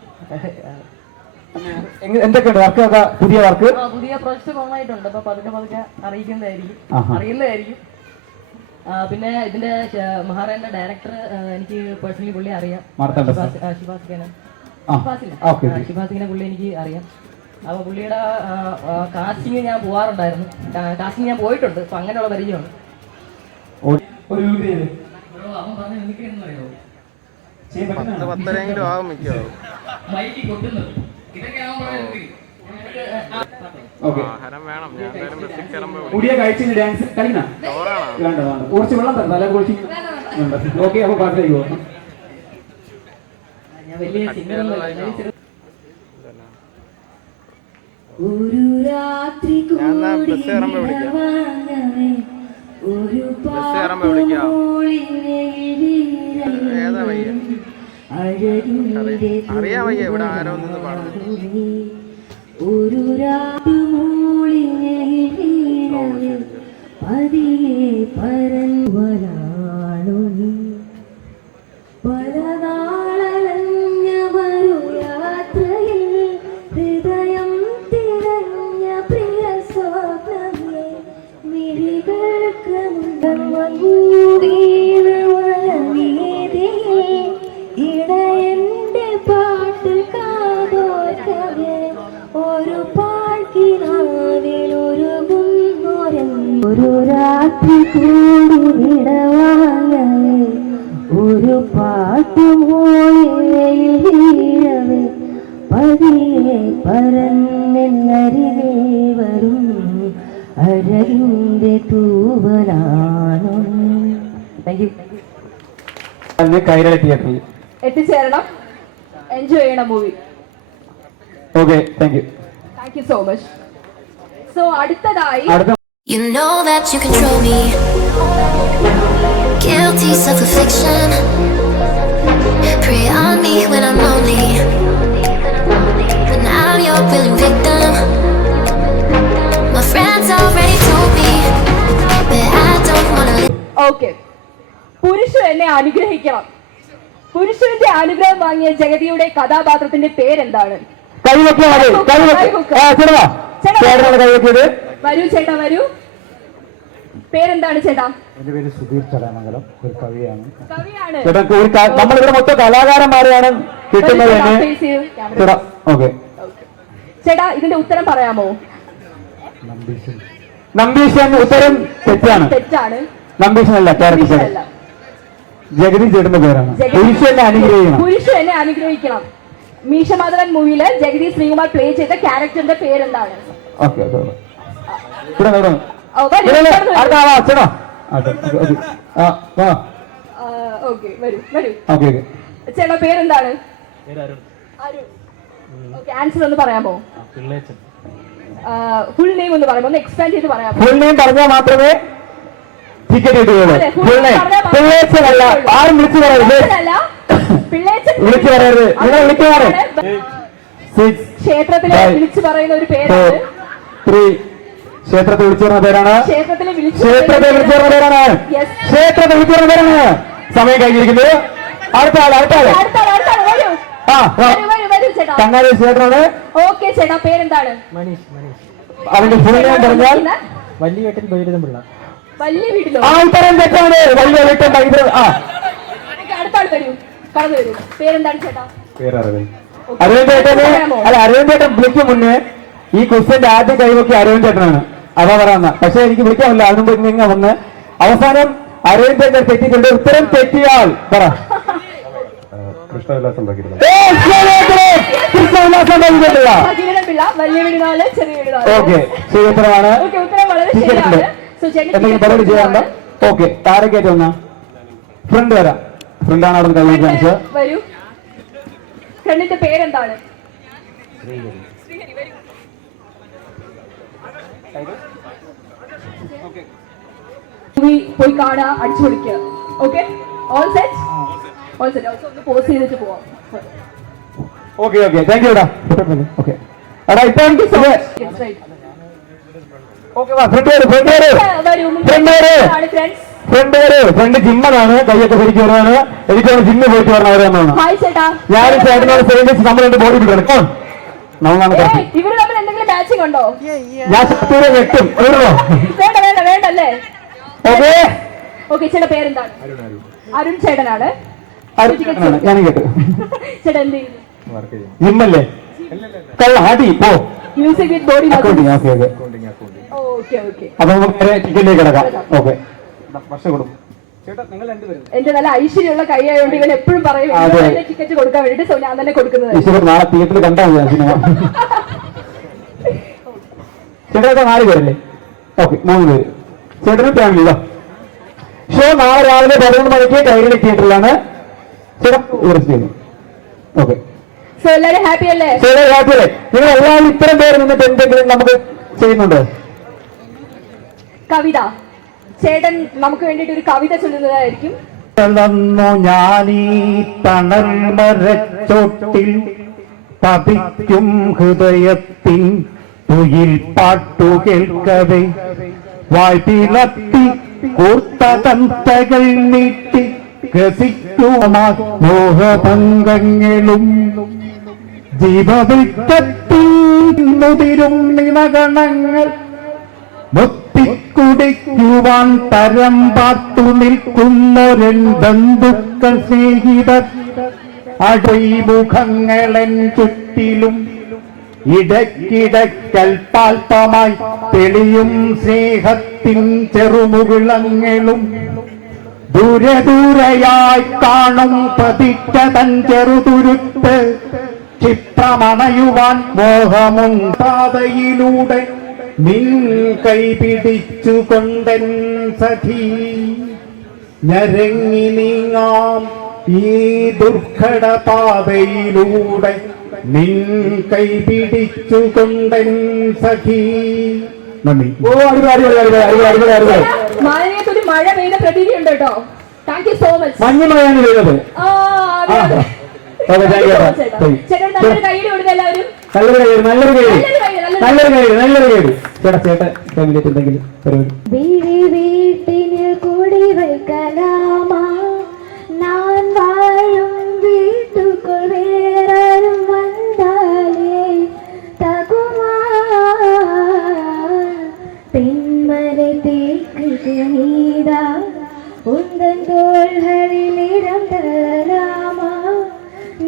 എന്തൊക്കെയുണ്ട് വർക്ക്? പുതിയ വർക്ക്, പുതിയ പ്രൊജക്ട് ഫോമായിട്ടുണ്ട്. അപ്പൊ പതുക്കെ അറിയിക്കുന്നതായിരിക്കും. പിന്നെ ഇതിന്റെ മഹാറാണിന്റെ ഡയറക്ടർ എനിക്ക് പേഴ്സണലി പുള്ളി അറിയാം. ഷിബാസിനെ പുള്ളി എനിക്ക് അറിയാം. അപ്പൊ പുള്ളിയുടെ കാസ്റ്റിംഗ് ഞാൻ പോവാറുണ്ടായിരുന്നു. കാസ്റ്റിംഗ് ഞാൻ പോയിട്ടുണ്ട്. അപ്പൊ അങ്ങനെയുള്ള പരിചയമാണ്. ഒരു ലുക്ക് ചെയ്ത് അവൻ പറഞ്ഞ എനിക്കെന്ന് അറിയോ ചെയ്യാൻ പറ്റുന്നതാണ്. 10-10 ആവും മിക്കവാറും. മൈക്ക് കൊട്ടുന്നത് ഇതൊക്കെ അവൻ പറഞ്ഞ ഓക്കെ ആഹാരം വേണം. ഞാൻ എന്തായാലും ബസ്സിൽ കയറുമ്പോൾ മുടിയ കഴിച്ചിട്ട് ഡാൻസ് കളിക്കണ ചോറാണോ? വേണ്ട വേണ്ട കുറച്ച് വെള്ളം തരണം തല കുളിച്ച് ഓക്കെ അപ്പൊ പാട്ടിലേക്ക് പോകാം. ഞാൻ വലിയ സിംഗറൊന്നുമല്ല ഒരു രാത്രി ഞാൻ എന്നാ ബസ് കയറുമ്പോൾ വിളിക്കാം. ബസ് കയറുമ്പോൾ വിളിക്കാം. ഏതാ വയ്യ? അറിയാൻ വയ്യ ഇവിടെ ആരോ നിന്ന് പാടുന്നു. ഒരു പതിയെ പരവരാണു നീ പല നാളലഞ്ഞ ഒരു യാത്രയിൽ ഹൃദയം തിരഞ്ഞ പ്രിയ സ്വപ്നമേ മിഴികൾക്ക് മുണ്ടം വന്നീട് വളമീതിയിൽ ഇടയന്റെ പാട്ട് കാതോർക്കവേ ഒരു പാഴ്കിനാവിൽ ഒരു ഒരു രാത്രി കൂടി വിടവാങ്ങവേ ഒരു പാട്ടുമോളിവേ പതിയെ പരന്നരികെ വരും അഴകിന്റെ തൂവലാണോ. Thank you. കൈരളി തിയേറ്ററിൽ എത്തിച്ചേരണം, എൻജോയ് ചെയ്യണം movie. Okay thank you. Thank you so much. So അടുത്തതായി You know that you control me. Guilty self-affliction. Prey on me when I'm lonely. But now you're a willing victim. My friends already told me that I don't wanna live. Okay, പുരുഷൻ എന്നെ അനുഗ്രഹിക്കണം. പുരുഷന്റെ അനുഗ്രഹം വാങ്ങിയ ജഗതിയുടെ കഥാപാത്രത്തിന്റെ പേരെന്താണ്? വരൂ ചേട്ടാ വരൂ. പേരെന്താണ് ചേട്ടാ? എന്റെ പേര് സുധീർ ചടാമംഗലം, ഒരു കവിയാണ്. കവിയാണ്. നമ്മളിവിടെ മൊത്തം കലാകാരന്മാരെയാണ് കിട്ടുന്നത് തന്നെ. ഓക്കെ ചേട്ടാ ഇതിന്റെ ഉത്തരം പറയാമോ? നമ്പീശൻ. ഉത്തരം തെറ്റാണ്. തെറ്റാണ്. നമ്പീശൻ അല്ല, ക്യാരക്ടർ അല്ല. ജഗതി ചേട്ടന്റെ പേരാണ്. പുരുഷനെ അനുഗ്രഹിക്കണം. പുരുഷൻ എന്നെ അനുഗ്രഹിക്കണം. മീശമാധവൻ മൂവിയില് ജഗതി ശ്രീകുമാർ പ്ലേ ചെയ്ത ക്യാരക്ടറിന്റെ പേരെന്താണ്? ഓക്കെ ഓ, വരൂ, വരൂ. ചേട്ടാ പേരെന്താണ്? അരുൺ. ഓക്കെ, ആൻസർ ഒന്ന് പറയാമോ? ഫുൾ നെയിം ഒന്ന് പറയാമോ? ഒന്ന് എക്സ്പാൻഡ് ചെയ്ത് പറയാമോ? ഫുൾ നെയിം പറഞ്ഞാൽ മാത്രമേ ടിക്കറ്റ് കിട്ടുകയുള്ളൂ. ഫുൾ നെയിം പിള്ളേച്ചനല്ല. ആരും വിളിച്ചു പറയരുത്. വിളിച്ചു പറയരുത്. നിങ്ങൾ വിളിച്ചു പറയും. ക്ഷേത്രത്തിലെ വിളിച്ചു പറയുന്ന ഒരു പേരാണ്. ക്ഷേത്രത്തിൽ വിളിച്ചു പറഞ്ഞ പേരാണ്. ക്ഷേത്രത്തിലെ വിളിച്ചു ക്ഷേത്രത്തെ വിളിച്ചു പറഞ്ഞ പേരാണ്. ക്ഷേത്രത്തെ വിളിച്ചു പറഞ്ഞ പേരാണ്. സമയം കഴിഞ്ഞിരിക്കുന്നു. അടുത്ത ആള് കണ്ണാടി ക്ഷേത്രമാണ്. ഓക്കെ ചേട്ടാ പേരെന്താണ്? അവന്റെ ഫുൾ നെയിം പറഞ്ഞാൽ വലിയ വീട്ടിലോ? ആ ഉത്തരം തെറ്റാണ്. വലിയ വീട്ടിൽ അടുത്ത ആൾ വരൂ, കടന്നു വരൂ. പേരെന്താണ് ചേട്ടാ? അരവിന്ദ് ചേട്ടന് അല്ല, അരവിന്ദ് ചേട്ടൻ വിളിക്കും മുന്നേ ഈ ക്വസ്റ്റ്യന്റെ ആദ്യം കൈവക്കി അരവിന്ദ് ചേട്ടനാണ്. അതാ പറയുന്ന. പക്ഷെ എനിക്ക് വിളിക്കാമില്ല. അതിനു മുമ്പ് ഇങ്ങനെ വന്ന് അവസാനം അരവിന്ദ് ചേട്ടൻ തെറ്റിയിട്ടുണ്ട്. ഉത്തരം തെറ്റിയാൽ പറ. കൃഷ്ണവിലാസം ഉണ്ടാക്കിയിരുന്നു. ഓക്കെ, ശരി ഉത്തരമാണ്. എന്തെങ്കിലും പരിപാടി ചെയ്യാറുണ്ട്? ഓക്കെ, താരക്കേറ്റ് വന്ന ഫ്രണ്ട് വരാം. ഫ്രണ്ടാണ് അവിടെ കൈ കാണിച്ചത്. വരൂ. ഫ്രണ്ടിന്റെ പേരെന്താണ്? പോയി കാണുക, അടിച്ചു പൊളിക്കുക. Okay, all set. ഒന്ന് പോസ്റ്റ് ചെയ്തിട്ട് പോവാം. Okay okay, thank you. Okay എടാ ഇപ്പൊ ഫ്രണ്ട് ജിമ്മനാണ്. കൈയൊക്കെ ശരിക്കും വരുവാണ്. എനിക്കാണ് ജിമ്മിൽ പോയിട്ട് പറഞ്ഞവരാണ്. ഞാനും ചേട്ടനോട് സേവിച്ച് നമ്മൾ എന്റെ ബോഡി കിടക്കും. ഇവര് തമ്മിൽ എന്തെങ്കിലും മാച്ചിങ് ഉണ്ടോ? ഞാൻ ശക്തിയെ വെട്ടും. വേണ്ട വേണ്ട വേണ്ടല്ലേ. ഓക്കെ ഓക്കെ, ചേട്ടാ പേരെന്താണ്? അരുൺ ചേട്ടനാണ്. ഞാൻ കേട്ടു. ചേട്ടാ എന്ത് ചെയ്യുന്നു? ജിമ്മല്ലേ? കള്ള ആടി പോ. Music with body. Okay okay okay okay. അപ്പൊ നമുക്ക് ടിക്കറ്റിലേക്ക് കിടക്കാം. ഓക്കെ, വർഷം കൊടുക്കും. ചേട്ടാ നിങ്ങൾ രണ്ടുപേരും എന്റെ നല്ല ഐശ്വര്യമുള്ള കൈ ആയതുകൊണ്ട് ഇവൻ എപ്പോഴും പറയും ടിക്കറ്റ് കൊടുക്കാൻ വേണ്ടിട്ട് സോ ഞാൻ തന്നെ കൊടുക്കുന്നത്. നാളെ തിയേറ്ററിൽ കണ്ടാൽ മതി സിനിമ. ചേട്ടാ 4 പേരല്ലേ? ഓക്കെ 3 പേര്. ചേട്ടനും ഫാമിലി. ഷോ നാളെ രാവിലെ 11 മണിക്ക് കൈരളി തിയേറ്ററിലാണ്. ചേട്ടാ ഓക്കെ. സോ എല്ലാവരും ഹാപ്പി അല്ലേ? ഹാപ്പി അല്ലേ? നിങ്ങൾ എല്ലാവരും ഇത്രയും പേര് നിന്നിട്ട് എന്തെങ്കിലും നമുക്ക് ചെയ്യുന്നുണ്ടോ? കവിത ചേട്ടൻ നമുക്ക് വേണ്ടിട്ട് ഒരു കവിത ചൊല്ലുന്നതായിരിക്കും. ഞാനീ തണൽ മരച്ചോട്ടിൽ തപിക്കും ഹൃദയത്തിൻ തുയിൽ പാട്ടു കേൾക്കവേ വായ്പിളത്തി കൂർത്ത തന്തകൾ നീട്ടി ഗസിക്കുമാ മോഹഭംഗങ്ങളും ജീവവൃത്തത്തിൽ മുതിരും നിമഗണങ്ങൾ മുത്തിക്കുടിക്കുവാൻ തരം പാർത്തു നിൽക്കുന്നൊരൻ ബന്ധുക്കൾ സ്നേഹിതർ അടിമുഖങ്ങളൻ ചുറ്റിലും ഇടയ്ക്കിടയ്ക്കൽപാൽപമായി തെളിയും സ്നേഹത്തിൻ ചെറുമുകിളങ്ങളും ദൂരെ ദൂരെയായി കാണും പതിച്ച തൻ ചെറുതുരുത്ത് ക്ഷിപ്രമണയുവാൻ മോഹമുണ്ടാതയിലൂടെ നിൻ കൈ പിടിച്ചു കൊണ്ടൻ സഖി ഞരങ്ങി നീങ്ങാം ഈ ദുർഘട പാതയിലൂടെ നിൻ കൈ പിടിച്ചു കൊണ്ടൻ സഖി. നന്ദി. മാലിന്യത്തൊരു മഴ പെയ്ത പ്രതീതി ഉണ്ട് കേട്ടോ. Thank you so much. മഞ്ഞ മഴയാണ് പെയ്തത്. ചേട്ടൻ നല്ലൊരു കൈയ്യടി കൊടുത്ത എല്ലാവരും. നല്ലൊരു കൈയ്യടി. ചേട്ടാ ഫാമിലി എന്തെങ്കിലും വീട്ടിന് കൂടി വയ്ക്കലാമാ நான் வாழும் வீட்டுக்குள் வேறாரும் வந்தாலே தகுமா பெண்மலை தேக்கு நீதா உந்தன் தோள்களில் இடம் தரலாமா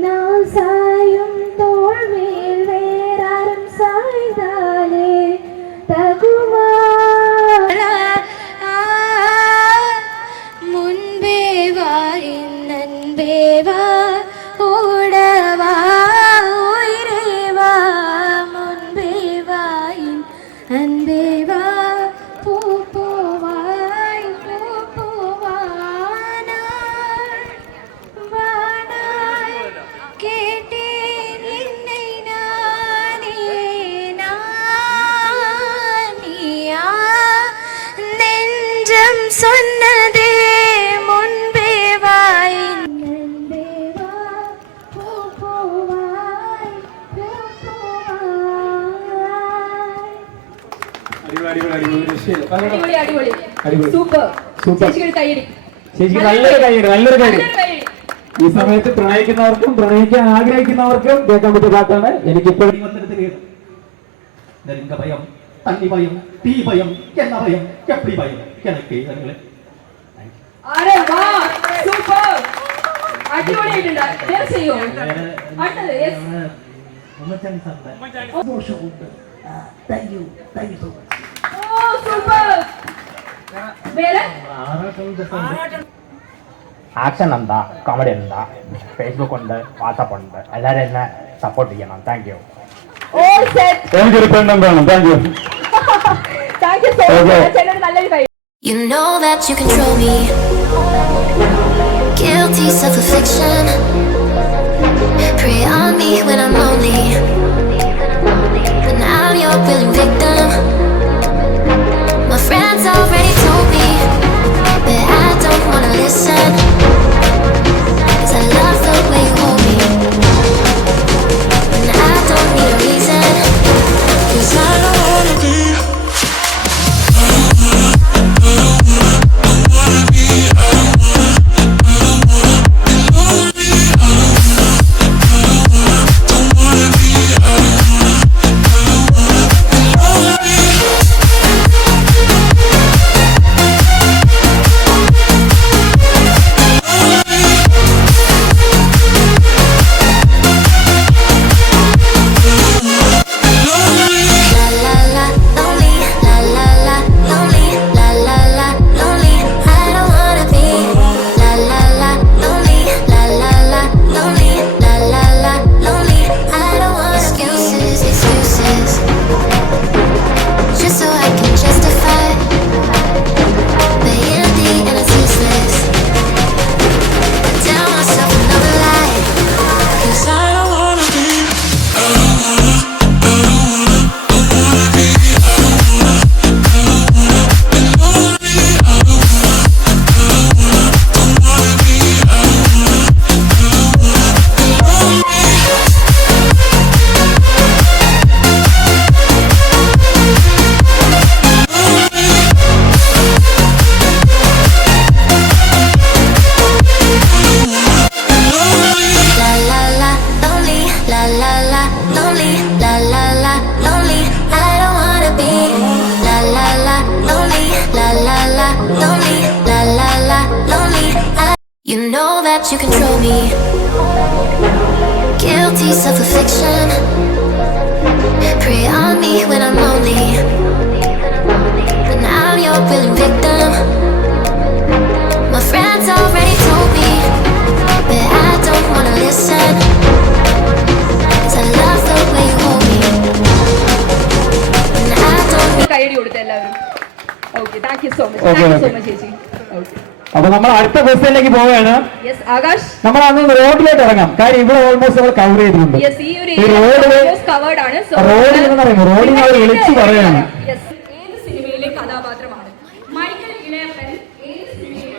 நான் சாயும் தோள் மேல் வேறாரும் சாய்ந்தாலே தகுமா சொன்னதே முன்பே வாய் நந்தேவா பூவாய் അടിപൊളി സൂപ്പർ. ചേച്ചിക്ക് കൈയ്യടി. നല്ലൊരു കൈയ്യടി. ഈ സമയത്ത് പ്രണയിക്കുന്നവർക്കും പ്രണയിക്കാൻ ആഗ്രഹിക്കുന്നവർക്കും കേൾക്കാൻ പറ്റിയ പാട്ടാണ്. എനിക്കിപ്പോഴും ഭയം തണ്ണി ഭയം തീ ഭയം എണ്ണ ഭയം എപ്പി ഭയം കിണക്ക് ആക്ഷൻ എന്താ കോമഡി എന്താ ഫേസ്ബുക്ക് ഉണ്ട് വാട്സാപ്പ് ഉണ്ട് എല്ലാവരും എന്നെ സപ്പോർട്ട് ചെയ്യണം. Thank you. എനിക്കൊരു പെണ്ണം വേണം. Thank you. You know that you control me. Guilty self-affliction. Prey on me when I'm lonely. But now I'm your willing victim. My friends already told me that I don't wanna listen. 'Cause I love the way you hold me. And I don't need a reason. 'Cause I don't wanna be. know that you control me. Guilty self-affliction. Prey on me when I'm lonely. But now I'm your willing victim. My friends already told me, but I don't wanna listen. 'Cause I love the way you hold me. And I don't need കൈയടി കൊടുത്ത എല്ലാവരും. Okay, thank you so much. Okay, thank you so okay. Much ചേച്ചി. Okay, അപ്പൊ നമ്മൾ അടുത്ത ക്വസ്റ്റ്യനിലേക്ക് പോവുകയാണ്. Yes Akash. നമ്മൾ അന്ന് റോഡിലേക്ക് ഇറങ്ങാം. കാര്യം ഇവിടെ ഓൾമോസ്റ്റ് നമ്മൾ കവർ ചെയ്തിട്ടുണ്ട്. യെസ്, ഈ ഒരു ഈ റോഡില് കവേർഡ് ആണ്. റോഡിൽ എന്ന് പറയുമ്പോൾ റോഡിൽ അവർ വിളിച്ചു പറയാണ്. യെസ്, ഏത് സിനിമയിലെ കഥാപാത്രമാണ് മൈക്കൽ ഇളയപ്പൻ? ഏത് സിനിമയിലെ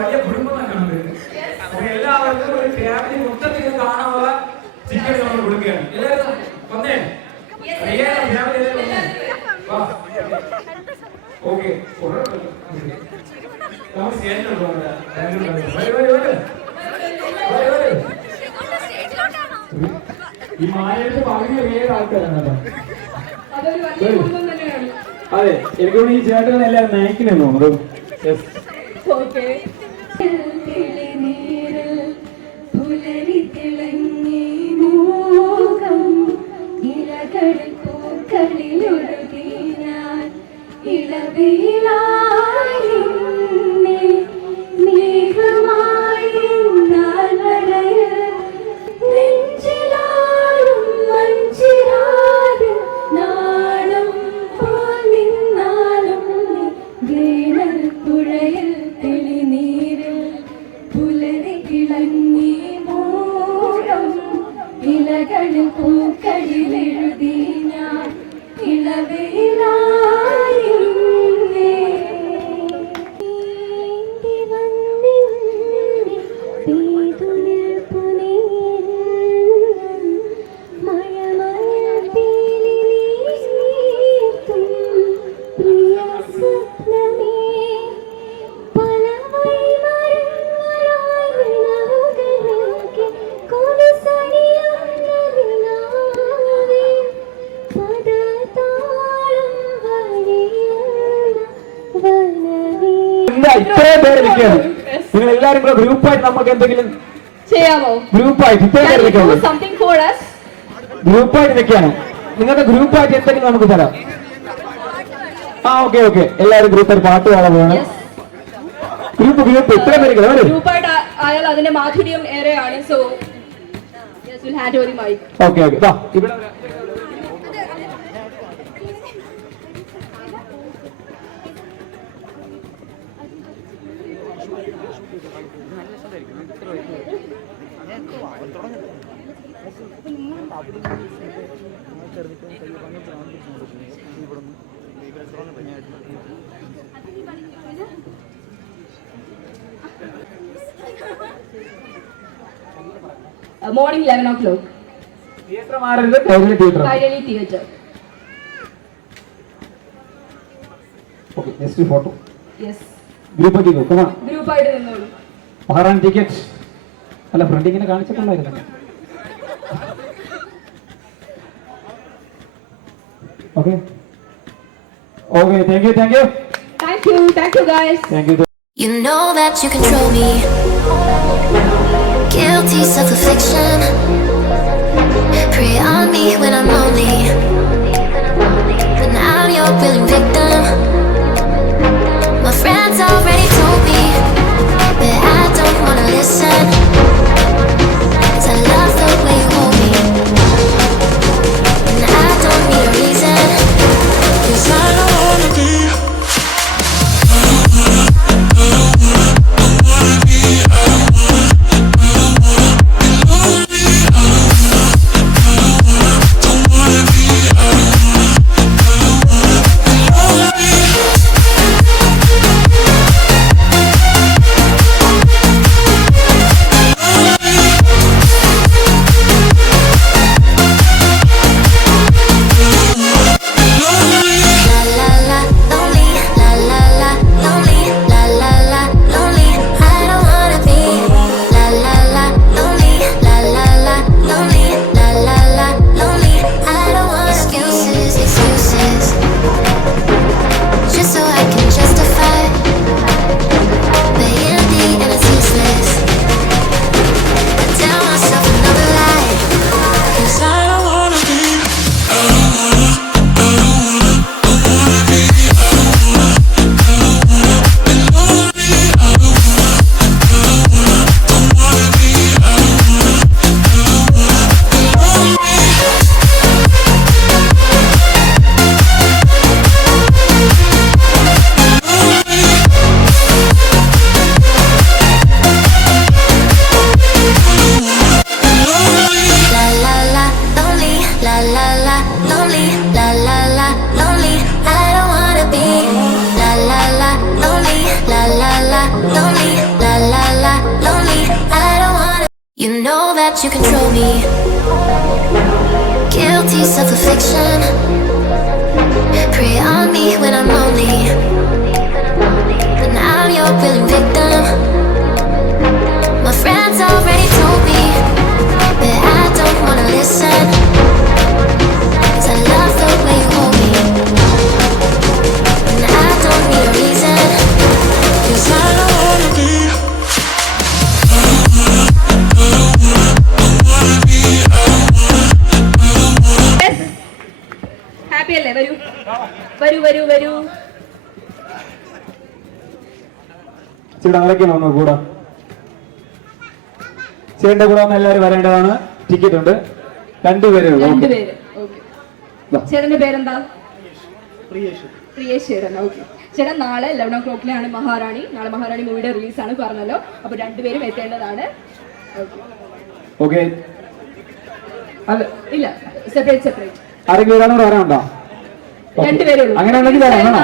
വലിയ കുടുംബം തന്നെയുണ്ട്. അപ്പൊ എല്ലാവർക്കും ഒരു ഫാമിലി മൊത്തത്തിൽ കാണാനുള്ള ചിക്കൻ നമ്മൾ കൊടുക്കുകയാണ്. എല്ലാവരും വന്നേ. ഓക്കെ, ഈ മാനേജ് പകുതി ഏഴ് ആൾക്കാരാണ്. അതൊരു വലിയ കുടുംബം തന്നെയാണ്. അതെ, എനിക്ക് ഈ ചേട്ടനെ എല്ലാവരും നയിക്കണെന്ന് തോന്നുന്നു. ഓക്കെ, പൂക്കളിലെഴുതി ഞാൻ ഇത്രയും പേര് നിൽക്കുകയാണ്. നിങ്ങൾ എല്ലാവരും കൂടെ ഗ്രൂപ്പായിട്ട് നമുക്ക് എന്തെങ്കിലും ചെയ്യാമോ? ഗ്രൂപ്പായിട്ട് ഇത്രയും പേര് നിൽക്കുകയാണ്. Something for us. ഗ്രൂപ്പായിട്ട് നിൽക്കുകയാണ്. നിങ്ങൾക്ക് ഗ്രൂപ്പായിട്ട് എന്തെങ്കിലും നമുക്ക് തരാം. ഓക്കെ ഓക്കെ, എല്ലാവരും ഗ്രൂപ്പായിട്ട് പാട്ട് പാടാൻ പോവാണ്. ഗ്രൂപ്പ് ഇത്രയും പേര് ഗ്രൂപ്പായിട്ട് ആയാൽ അതിന്റെ മാധുര്യം ഏറെയാണ്. So yes, will hand over the mic. Okay okay, ഇവിടെ മോർണിംഗ് 11 o'clock. തിയേറ്റർ മാറരുത്, Kairali theatre. Kairali theatre. Okay, next photo. Yes, ഗ്രൂപ്പായിട്ട് നോക്കാം. ഗ്രൂപ്പായിട്ട് നിന്നോളൂ. മഹാറാണി ടിക്കറ്റ് അല്ല, ഫ്രണ്ട് ഇങ്ങനെ കാണിച്ചിട്ടുണ്ടായിരുന്നു. Okay okay, thank you thank you Thank you guys. Thank you. You know that you control me. Guilty self-affliction. Prey on me when I'm lonely. But now I'm your willing victim. My friends already told me, but I don't wanna listen. 'Cause I love the way you hold me. And I don't need a reason. 'Cause I don't wanna be. You know that you control me. Guilty self-affliction. Prey on me when I'm lonely. But now I'm your willing victim. My friends already told me that I don't wanna listen. 'Cause I love the way you hold me. And I don't need a reason. 'Cause I don't wanna be. Happy അല്ലേ? വരൂ വരൂ വരൂ വരൂ. ചേട്ടാ ആരൊക്കെ വന്നു കൂടാ? ചേട്ടന്റെ കൂടെ വന്ന് എല്ലാവരും വരേണ്ടതാണ്. ടിക്കറ്റ് ഉണ്ട്. രണ്ടുപേരേ ഉള്ളൂ. രണ്ടുപേര്. ചേട്ടന്റെ പേരെന്താ? പ്രിയേഷ് ചേട്ടൻ. ഓക്കെ ചേട്ടൻ, നാളെ 11 o'clock മഹാറാണി. നാളെ മഹാറാണി മൂവിയുടെ റിലീസാണ് പറഞ്ഞല്ലോ. അപ്പൊ രണ്ടുപേരും എത്തേണ്ടതാണ്. ഓക്കെ അല്ല ഇല്ല, സെപ്പറേറ്റ്. ആരെങ്കിലും ഒരാളോട് വരാനുണ്ടോ? രണ്ടുപേരേ ഉള്ളൂ. അങ്ങനെ ഉണ്ടെങ്കിൽ വേണം.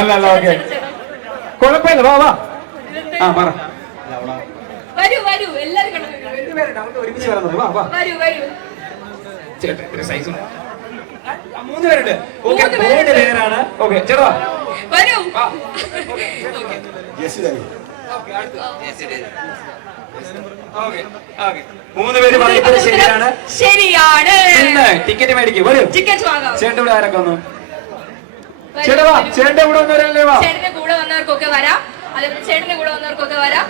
അല്ല ഓക്കെ കുഴപ്പമില്ല. വാ ആ പറ. വരൂ വരൂ എല്ലാരും ഒരുമിച്ച് വരുന്നത്. വാ വരൂ വരൂ. മൂന്ന് പേരുണ്ട്. ഓക്കെ മൂന്ന് പേരാണ്. ഓക്കെ ചേട്ടാ വരൂ. മൂന്ന് പേര് പറയുന്നത് ശരിയാണ്. ശരിയാണ്. ടിക്കറ്റ് മേടിക്കും. വരൂ. ടിക്കറ്റ് വാങ്ങാം. ചേട്ടൻ്റെ ഇവിടെ ആരൊക്കെ വന്നു? ചേട്ടാ വാ. ചേട്ടന്റെ കൂടെ വന്നവരല്ലേ? വാ. ചേട്ടന്റെ കൂടെ വന്നവർക്കൊക്കെ വരാം. അതേപോലെ ചേട്ടന്റെ കൂടെ വന്നവർക്കൊക്കെ വരാം.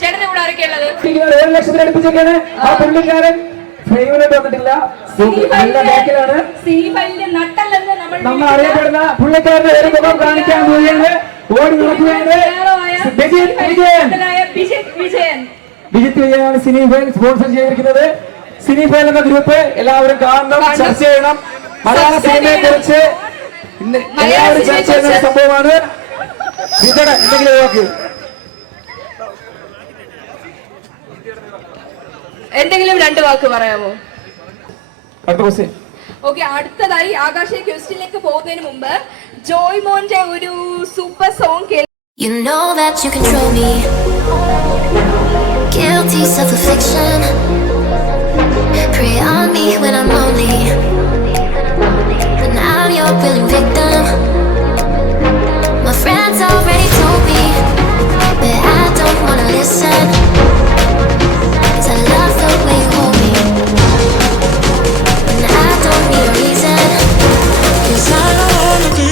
ചേട്ടന്റെ കൂടെ ആരൊക്കെ ഉള്ളത്? 7 ലക്ഷത്തിന് അടുപ്പിച്ചൊക്കെയാണ്. ആ പുള്ളിക്കാരൻ ഫേവറേറ്റ് വന്നിട്ടില്ല. ബാക്കിലാണ് സിനിമയിലെ നട്ടല്ലെന്ന് നമ്മൾ അറിയപ്പെടുന്ന പുള്ളിക്കാരന്റെ ഒരു മുഖം കാണിക്കാൻ പോവുകയാണ്. ഓടി നടക്കുകയാണ്. വിജിത് വിജയനാണ് സിനി ഫയൽ സ്പോൺസർ ചെയ്തിരിക്കുന്നത്. സിനി ഫയൽ എന്ന ഗ്രൂപ്പ് എല്ലാവരും കാണണം, ചർച്ച ചെയ്യണം. മലയാള സിനിമയെ കുറിച്ച് ഇന്ന് എല്ലാവരും ചർച്ച ചെയ്യുന്ന സംഭവമാണ്. എന്തെങ്കിലും നോക്ക്. എന്തെങ്കിലും 2 വാക്ക് പറയാമോ? അടുത്ത ക്വസ്റ്റ്യൻ. ഓക്കെ, അടുത്തതായി ആകാശ ക്വസ്റ്റ്യനിലേക്ക് പോകുന്നതിന് മുമ്പ് ജോയ് മോന്റെ ഒരു super song. You know that you control me. Guilty self-affliction. Prey on me when I'm lonely. But now I'm your willing victim. My friends already told me that I don't wanna listen. 'Cause I love the way you hold me. And I don't need a reason. 'Cause I don't wanna be.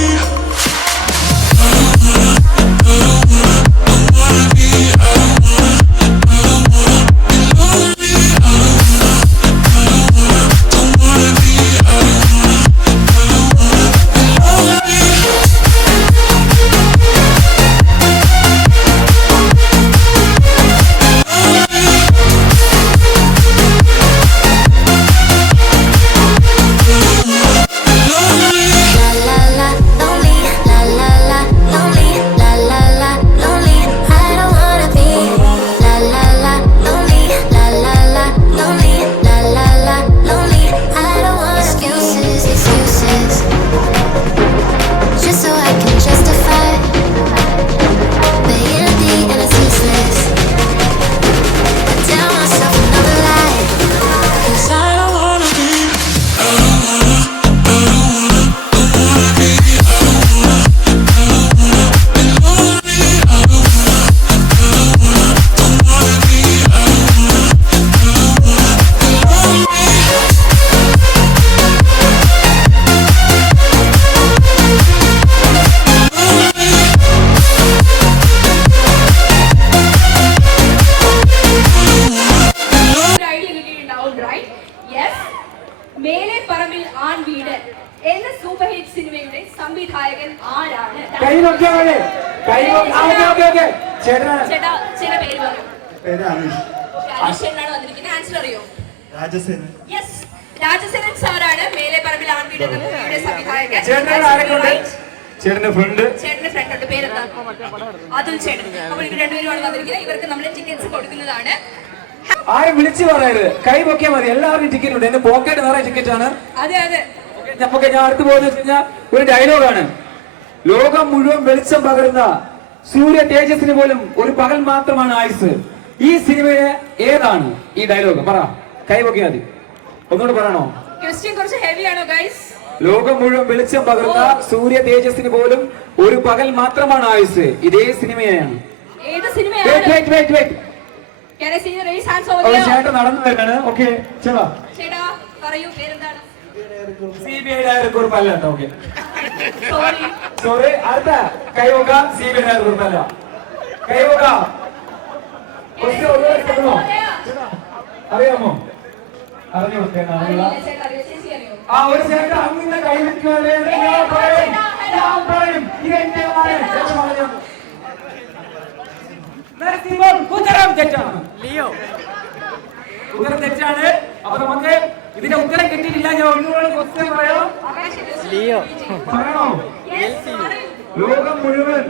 സംവിധായകൻ ആരാണ്? ചേട്ടാ ചേട്ടാ പേര് പറയൂ. അനീഷ് എന്നാണ് വന്നിരിക്കുന്നത്. Answer അറിയോ? Rajasena. Yes, Rajasenan സാറാണ് മേലെപ്പറമ്പിൽ ആൺവീട് എന്ന മൂവിയുടെ സംവിധായകൻ. ചേട്ടനോട് ആരൊക്കെ ഉണ്ട്? ചേട്ടന്റെ ഫ്രണ്ട് ചേട്ടന്റെ ഫ്രണ്ട് ഉണ്ട്, പേരെന്താ? അതുൽ ചേട്ടൻ. അപ്പോൾ ഇവർ രണ്ടുപേരുമാണ് വന്നിരിക്കുന്നത്. ഇവർക്ക് നമ്മൾ ടിക്കറ്റ്സ് കൊടുക്കുന്നതാണ്. ആരും വിളിച്ചു പറയരുത്, കൈ പൊക്കിയാൽ മതി. എല്ലാവരും ടിക്കറ്റ് ഉണ്ട്. എന്റെ പോക്കറ്റ് നിറയെ ടിക്കറ്റ് ആണ്. അതെ അതെ. നമുക്ക് ഞാൻ അടുത്ത് പോകുന്ന വെച്ചാൽ ഒരു ഡയലോഗാണ്. ലോകം മുഴുവൻ വെളിച്ചം പകരുന്ന സൂര്യ തേജസ്സിന് പോലും ഒരു പകൽ മാത്രമാണ് ആയുസ്. ഈ സിനിമയിലെ ഏതാണ് ഈ ഡയലോഗ്? പറ, കൈ പൊക്കിയാൽ മതി. ഒന്നുകൂടെ പറയണോ? ക്വസ്റ്റ്യൻ കുറച്ച് ഹെവി ആണോ ഗൈസ്? ലോകം മുഴുവൻ വെളിച്ചം പകരുന്ന സൂര്യ തേജസ്സിന് പോലും ഒരു പകൽ മാത്രമാണ് ആയുസ്. ഇതേ സിനിമയാണ്. ഏത് സിനിമയാണ്? Can I see the raise hands over here? ചേട്ടൻ നടന്നു തരാണ്. ഓക്കെ ചേട്ടാ, ചേട്ടാ പറയൂ, പേരെന്താണ്? CBI ഡയറക്ടർ അല്ല കേട്ടോ. Okay sorry. സോറി. അടുത്ത കൈവക CBI ഡയറക്ടർ അല്ല. കൈവക അറിയാമോ? അറിഞ്ഞു കൊടുക്കാനുള്ള ആ ഒരു ചേട്ടൻ അങ്ങനെ കൈവയ്ക്കാതെ ഞാൻ പറയും ഇതെന്റെ ഉത്തരം തെറ്റാണ്. ഉത്തരം തെറ്റാണ്. അപ്പൊ നമുക്ക് ഇതിന്റെ ഉത്തരം കിട്ടിയിട്ടില്ല. ഞാൻ ഒന്നുകൂടെ ക്വസ്റ്റ്യൻ പറയാം. പറയണോ? ലോകം മുഴുവൻ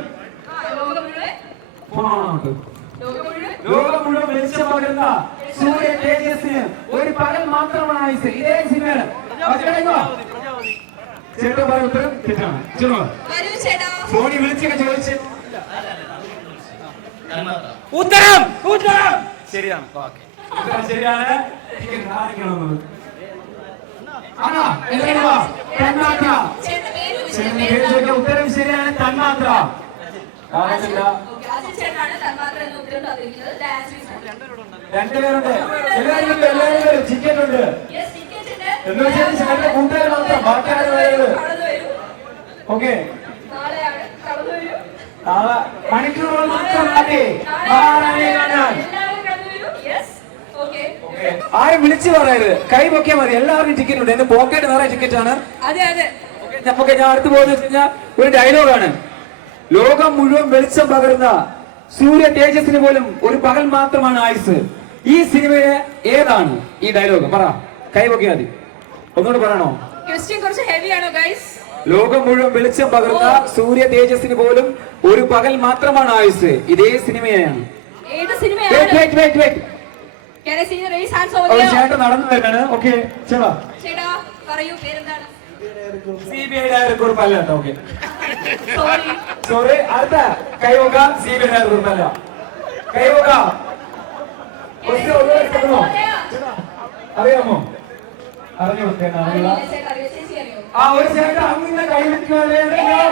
ലോകം മുഴുവൻ വെളിച്ചം പകരുന്ന സൂര്യ തേജസ്സിന് ഒരു പകൽ മാത്രമാണ് ആയുസ്. ഇതേ സിനിമയാണ്. ചേട്ടൻ പറഞ്ഞ ഉത്തരം തെറ്റാണ്. ഫോണിൽ വിളിച്ചൊക്കെ ചോദിച്ച് ഉത്തരം ശരിയാണ്. ഉത്തരം ശരിയാണ്. ഉത്തരം ശരിയാണ്. തന്മാത്ര. രണ്ടുപേരുണ്ട്. എല്ലാവരും ടിക്കറ്റ് ഉണ്ട്. എന്ന് വെച്ചാൽ ചേട്ടന്റെ കൂട്ടുകാർ മാത്രം, ബാക്കി ആരും വരരുത്. ഓക്കെ, നാളെ മണിക്കൂറുകൾ മാത്രം മതി മഹാറാണിയെ കാണാൻ. ആരും വിളിച്ചു പറയരുത്, കൈ പൊക്കിയാൽ മതി. എല്ലാവരും ടിക്കറ്റ് ഉണ്ട്. എന്റെ പോക്കറ്റ് നിറയെ ടിക്കറ്റ് ആണ്. അതെ അതെ. നമുക്ക് ഞാൻ അടുത്ത് പോകുന്ന വെച്ചാൽ ഒരു ഡയലോഗാണ്. ലോകം മുഴുവൻ വെളിച്ചം പകരുന്ന സൂര്യ തേജസ്സിന് പോലും ഒരു പകൽ മാത്രമാണ് ആയുസ്. ഈ സിനിമയിലെ ഏതാണ് ഈ ഡയലോഗ്? പറ, കൈ പൊക്കിയാൽ മതി. ഒന്നുകൂടെ പറയണോ? ക്വസ്റ്റ്യൻ കുറച്ച് ഹെവി ആണോ ഗൈസ്? ലോകം മുഴുവൻ വെളിച്ചം പകരുന്ന സൂര്യ തേജസ്സിന് പോലും ഒരു പകൽ മാത്രമാണ് ആയുസ്. ഇതേ സിനിമയാണ്. ഏത് സിനിമയാണ്? Can I see the raise hands over here? ചേട്ടൻ നടന്നു തരാണ്. ഓക്കെ ചേട്ടാ പറയൂ, പേരെന്താണ്? CBI ഡയറക്ടർ അല്ല കേട്ടോ. Okay sorry. സോറി. അടുത്ത കൈവക CBI ഡയറക്ടർ അല്ല. കൈവക അറിയാമോ? അറിഞ്ഞു കൊടുക്കാനുള്ള ആ ഒരു ചേട്ടൻ അങ്ങനെ കൈവയ്ക്കാതെ ഞാൻ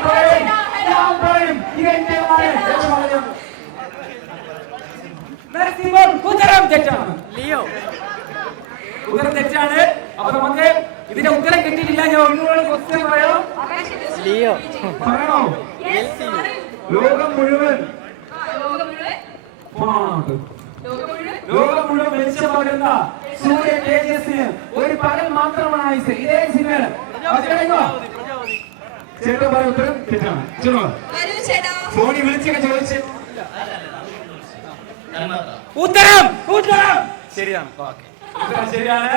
പറയും ഇതെന്റെ ഉത്തരം തെറ്റാണ്. ഉത്തരം തെറ്റാണ്. അപ്പൊ നമുക്ക് ഇതിന്റെ ഉത്തരം കിട്ടിയിട്ടില്ല. ഞാൻ ഒന്നുകൂടെ ക്വസ്റ്റ്യൻ പറയാം. പറയണോ? ലോകം മുഴുവൻ ലോകം മുഴുവൻ വെളിച്ചം പകരുന്ന സൂര്യ തേജസ്സിന് ഒരു പകൽ മാത്രമാണ് ആയുസ്. ഇതേ സിനിമയാണ്. ചേട്ടൻ പറഞ്ഞ ഉത്തരം തെറ്റാണ്. ഫോണിൽ വിളിച്ചൊക്കെ ചോദിച്ച് ഉത്തരം ശരിയാണ്. ഉത്തരം ശരിയാണ്.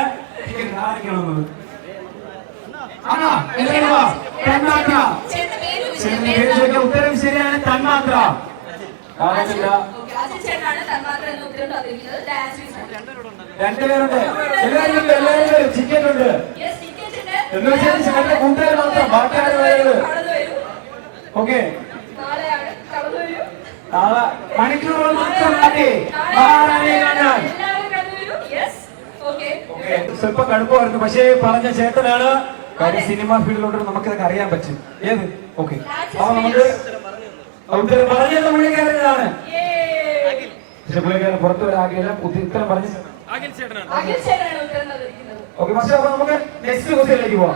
ഉത്തരം ശരിയാണ്. തന്മാത്ര. രണ്ടുപേരുണ്ട്. എല്ലാവരും ടിക്കറ്റ് ഉണ്ട്. എന്ന് വെച്ചാൽ ചേട്ടന്റെ കൂട്ടുകാർ മാത്രം, ബാക്കി ആരും വരരുത്. ഓക്കെ, നാളെ മണിക്കൂറുകൾ മാത്രം മതി മഹാറാണിയെ കാണാൻ. സ്വല്പം കടുപ്പമായിരുന്നു, പക്ഷേ പറഞ്ഞ ചേട്ടനാണ്. കാര്യം സിനിമ ഫീൽഡിലോട്ട് നമുക്കിതൊക്കെ അറിയാൻ പറ്റും. ഏത്? ഓക്കെ, അപ്പൊ നമുക്ക് പറഞ്ഞത് പുള്ളിക്കാരനാണ്. പക്ഷെ പുള്ളിക്കാരൻ പുറത്തു വരാകില്ല. ഉത്തരം പറഞ്ഞ ഓക്കെ. പക്ഷെ അപ്പൊ നമുക്ക് നെക്സ്റ്റ് ക്വസ്റ്റ്യനിലേക്ക് പോവാം.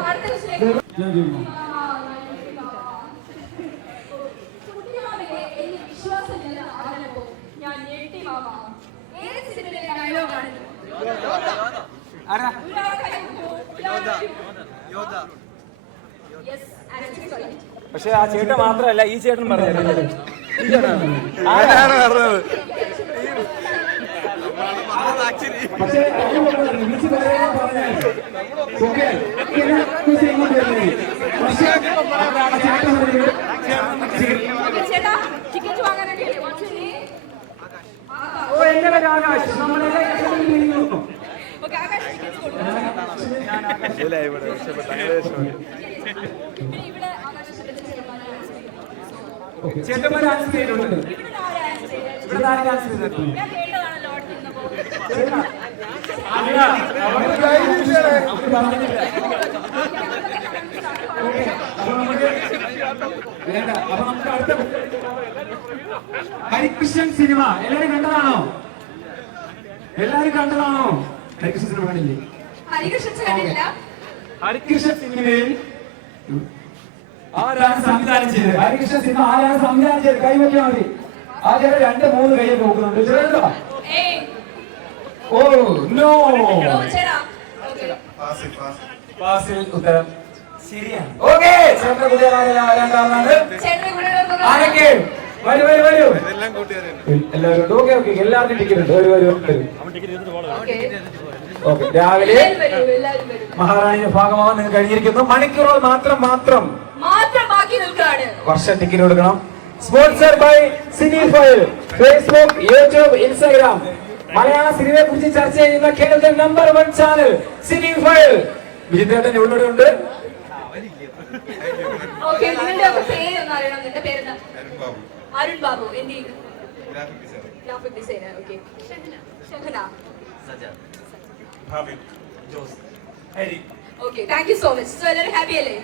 പക്ഷെ ആ ചേട്ടൻ മാത്രമല്ല, ഈ ചേട്ടൻ പറഞ്ഞത്. പക്ഷേ റിലീസ് പറയാൻ പറഞ്ഞാൽ ഓക്കെ ഇങ്ങോട്ട് വരുന്നത് പക്ഷേ ചേട്ടാ ടിക്കറ്റ് വാങ്ങാൻ വേണ്ടി ഓ എന്റെ പേര് ആകാശ് നമ്മളെ ഓക്കെ ആകാശ് ടിക്കറ്റ് കൊടുക്കും ഇവിടെ ആകാശ് ചേട്ടന്മാർ ആൻസർ ചെയ്തിട്ടുണ്ട് ഇവിടെ ആരും ആൻസർ ചെയ്തിട്ടുണ്ട് ഞാൻ കേട്ടതാണല്ലോ അവിടെ നിന്നപ്പോ അപ്പൊ നമുക്ക് അടുത്ത ഹരികൃഷ്ണൻ സിനിമ എല്ലാരും കണ്ടതാണോ? എല്ലാരും കണ്ടതാണോ? ഹരികൃഷ്ണൻ സിനിമ കണ്ടില്ലേ? ഹരികൃഷ്ണൻ കണ്ടില്ല. ഹരികൃഷ്ണൻ സിനിമയിൽ ആരാണ് സംവിധാനം ചെയ്തത്? ഹരികൃഷ്ണൻ സിനിമ ആരാണ് സംവിധാനം ചെയ്തത്? കൈവയ്ക്കാൻ മതി. ആ ചേട്ടൻ 2-3 കൈയൊക്കെ നോക്കുന്നുണ്ട്. ചേട്ടാ ഓ നോ ഫാസിൽ ഉത്തരം ശരിയാണ്. ഓക്കേ ചേട്ടന്റെ കൂട്ടുകാരാണ് ആരൊക്കെ വരൂ വരൂ വരൂ എല്ലാവരും ഉണ്ട്. ഓക്കെ ഓക്കെ എല്ലാവർക്കും ടിക്കറ്റ് ഉണ്ട്. വരൂ വരൂ വരൂ. ഓക്കെ രാവിലെ മഹാറാണിയുടെ ഭാഗമാവാൻ നിങ്ങൾ കഴിഞ്ഞിരിക്കുന്നു. മണിക്കൂറുകൾ മാത്രം ബാക്കി നിൽക്കാണ്. വർഷ ടിക്കറ്റ് കൊടുക്കണം. Sponsor by Cinephile, Facebook, YouTube, Instagram. മലയാള സിനിമയെ കുറിച്ച് ചർച്ച ചെയ്യുന്ന കേരളത്തിലെ നമ്പർ 1 ചാനൽ സിനിഫൈൽ. വിജിതേട്ടൻ ഇവിടെ ഉണ്ട്. ഓക്കെ നിങ്ങളുടെ പേര് ഒന്ന് അറിയണം. നിന്റെ പേരെന്താ? അരുൺ ബാബു. എന്ത് graphic designer. Okay Shahana okay thank you so much. So എല്ലാവരും ഹാപ്പി അല്ലേ?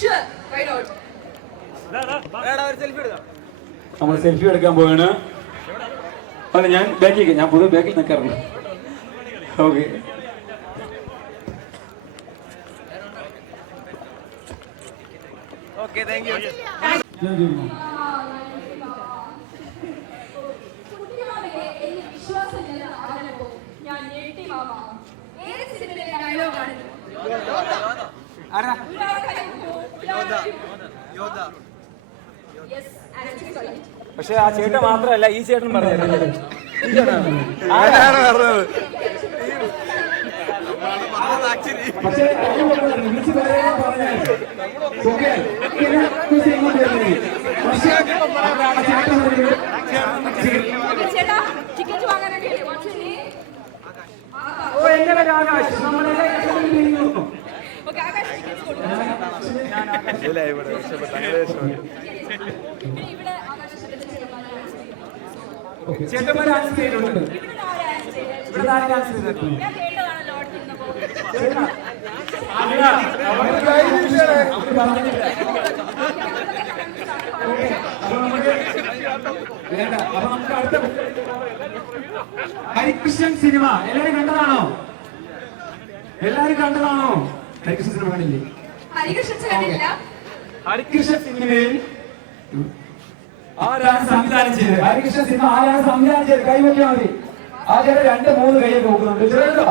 Sure why not. നമ്മൾ സെൽഫി എടുക്കാൻ പോവാണ്. അല്ല ഞാൻ ബാക്കിൽ ഞാൻ പൊതുവെ ബാക്കിൽ നിൽക്കാറുണ്ട്. Okay okay thank you. ഞാൻ ഞെട്ടി മാമ. ഏത് സിനിമയിലെ ഡയലോഗാണ്? പക്ഷെ ആ ചേട്ടൻ മാത്രമല്ല ഈ ചേട്ടൻ പറഞ്ഞു. പക്ഷേ റിലീസ് പറയാൻ പറഞ്ഞാൽ ഓക്കെ ഇങ്ങോട്ട് വരുന്നത് ചേട്ടാ ടിക്കറ്റ് വാങ്ങാൻ വേണ്ടി ഓ എന്റെ പേര് ആകാശ് നമ്മളെ ഓക്കെ ആകാശ് ടിക്കറ്റ് കൊടുക്കും ഇവിടെ ആകാശ് ചേട്ടന്മാർ ആൻസർ ചെയ്തിട്ടുണ്ട്. ഇവിടെ ആരും ആൻസർ ചെയ്തിട്ടുണ്ട്. ഞാൻ കേട്ടതാണല്ലോ അവിടെ നിന്നപ്പോ അപ്പൊ നമുക്ക് അടുത്ത ഹരികൃഷ്ണൻ സിനിമ എല്ലാരും കണ്ടതാണോ? എല്ലാരും കണ്ടതാണോ? ഹരികൃഷ്ണൻ സിനിമ കണ്ടില്ലേ? ഹരികൃഷ്ണൻ കണ്ടില്ല. ഹരികൃഷ്ണൻ സിനിമയിൽ ആരാണ് സംവിധാനം ചെയ്തത്? ഹരികൃഷ്ണൻ സിനിമ ആരാണ് സംവിധാനം ചെയ്തത്? കൈവയ്ക്കാൻ മതി. ആ ചേട്ടൻ 2-3 കൈയൊക്കെ നോക്കുന്നുണ്ട്. ചേട്ടാ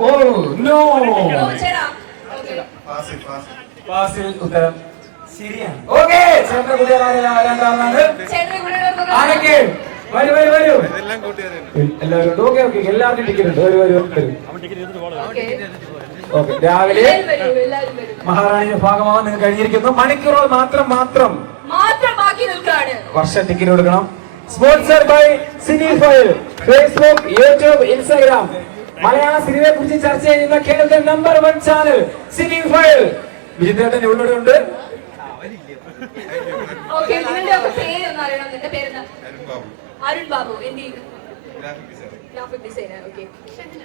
ഓ നോ ഫാസിൽ ഉത്തരം ശരിയാണ്. ഓക്കെ ചേട്ടന്റെ കൂട്ടുകാരാണ് ആരൊക്കെ വരൂ വരൂ വരൂ എല്ലാവരും ഉണ്ട്. ഓക്കെ ഓക്കെ എല്ലാവർക്കും ടിക്കറ്റ് ഉണ്ട്. വരൂ വരൂ വരൂ. ഓക്കെ രാവിലെ മഹാറാണിയുടെ ഭാഗമാവാൻ നിങ്ങൾ കഴിഞ്ഞിരിക്കുന്നു. മണിക്കൂറുകൾ മാത്രം ബാക്കി നിൽക്കാണ്. വർഷ ടിക്കറ്റ് കൊടുക്കണം. Sponsor by Cinephile, Facebook, YouTube, Instagram. മലയാള സിനിമയെ കുറിച്ച് ചർച്ച ചെയ്യുന്ന കേരളത്തിലെ നമ്പർ 1 ചാനൽ സിനിഫൈൽ. വിജിതേട്ടൻ ഇവിടെ ഉണ്ട്. ഓക്കെ നിങ്ങളുടെ പേര് ഒന്ന് അറിയണം. നിന്റെ പേരെന്താ? അരുൺ ബാബു. എന്ത് graphic designer. Okay Shahana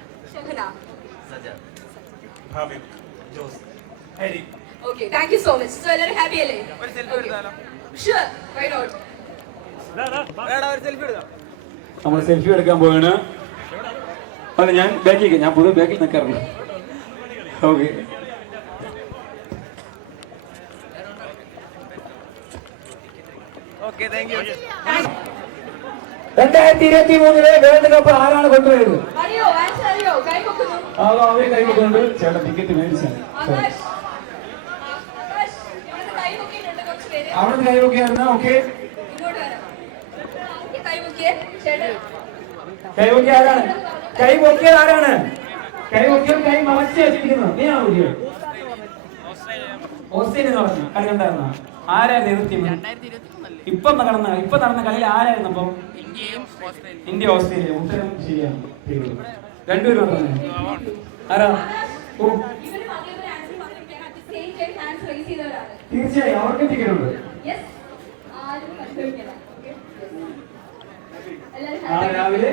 okay thank you so much. So എല്ലാവരും ഹാപ്പി അല്ലേ? Sure why not. നമ്മൾ സെൽഫി എടുക്കാൻ പോവാണ്. അല്ല ഞാൻ ബാക്കിൽ ഞാൻ പൊതുവെ ബാക്കിൽ നിൽക്കാറുണ്ട്. Okay okay thank you. 2023 world cup ആരാണ് കൊണ്ടുവരുന്നത്? അറിയോ? ആൻസർ അറിയോ? കൈ പൊക്കുന്നു. അവര് കൈവക്കുന്നുണ്ട്. ചേട്ടൻ ടിക്കറ്റ് മേടിച്ചാണ്. ആകാശ് ഇവിടെ കൈ പൊക്കിയിട്ടുണ്ട് കുറച്ച് പേര്. അവിടെ കൈവക്കായിരുന്നു. ഓക്കെ ഇങ്ങോട്ട് വരാം. കൈ പൊക്കിയേ ചേട്ടൻ കൈ പൊക്കിയ ആരാണ്? കൈ പൊക്കിയത് ആരാണ്? കൈ പൊക്കിയ കൈ മറച്ചു വെച്ചിരിക്കുന്നു. നീ ആണോ പൊക്കിയത്? ഓസ്ട്രേലിയ എന്ന് പറഞ്ഞു കളി കണ്ടായിരുന്ന ആരായിരുന്നു എതിർ ടീം? ഇപ്പൊ നടന്ന കളിയിൽ ആരായിരുന്നു? അപ്പം ഇന്ത്യ ഓസ്ട്രേലിയ. ഉത്തരം ശരിയാണ്. രണ്ടുപേരും ആരാ? തീർച്ചയായും അവർക്ക് ടിക്കറ്റ് ഉണ്ട്. നാളെ രാവിലെ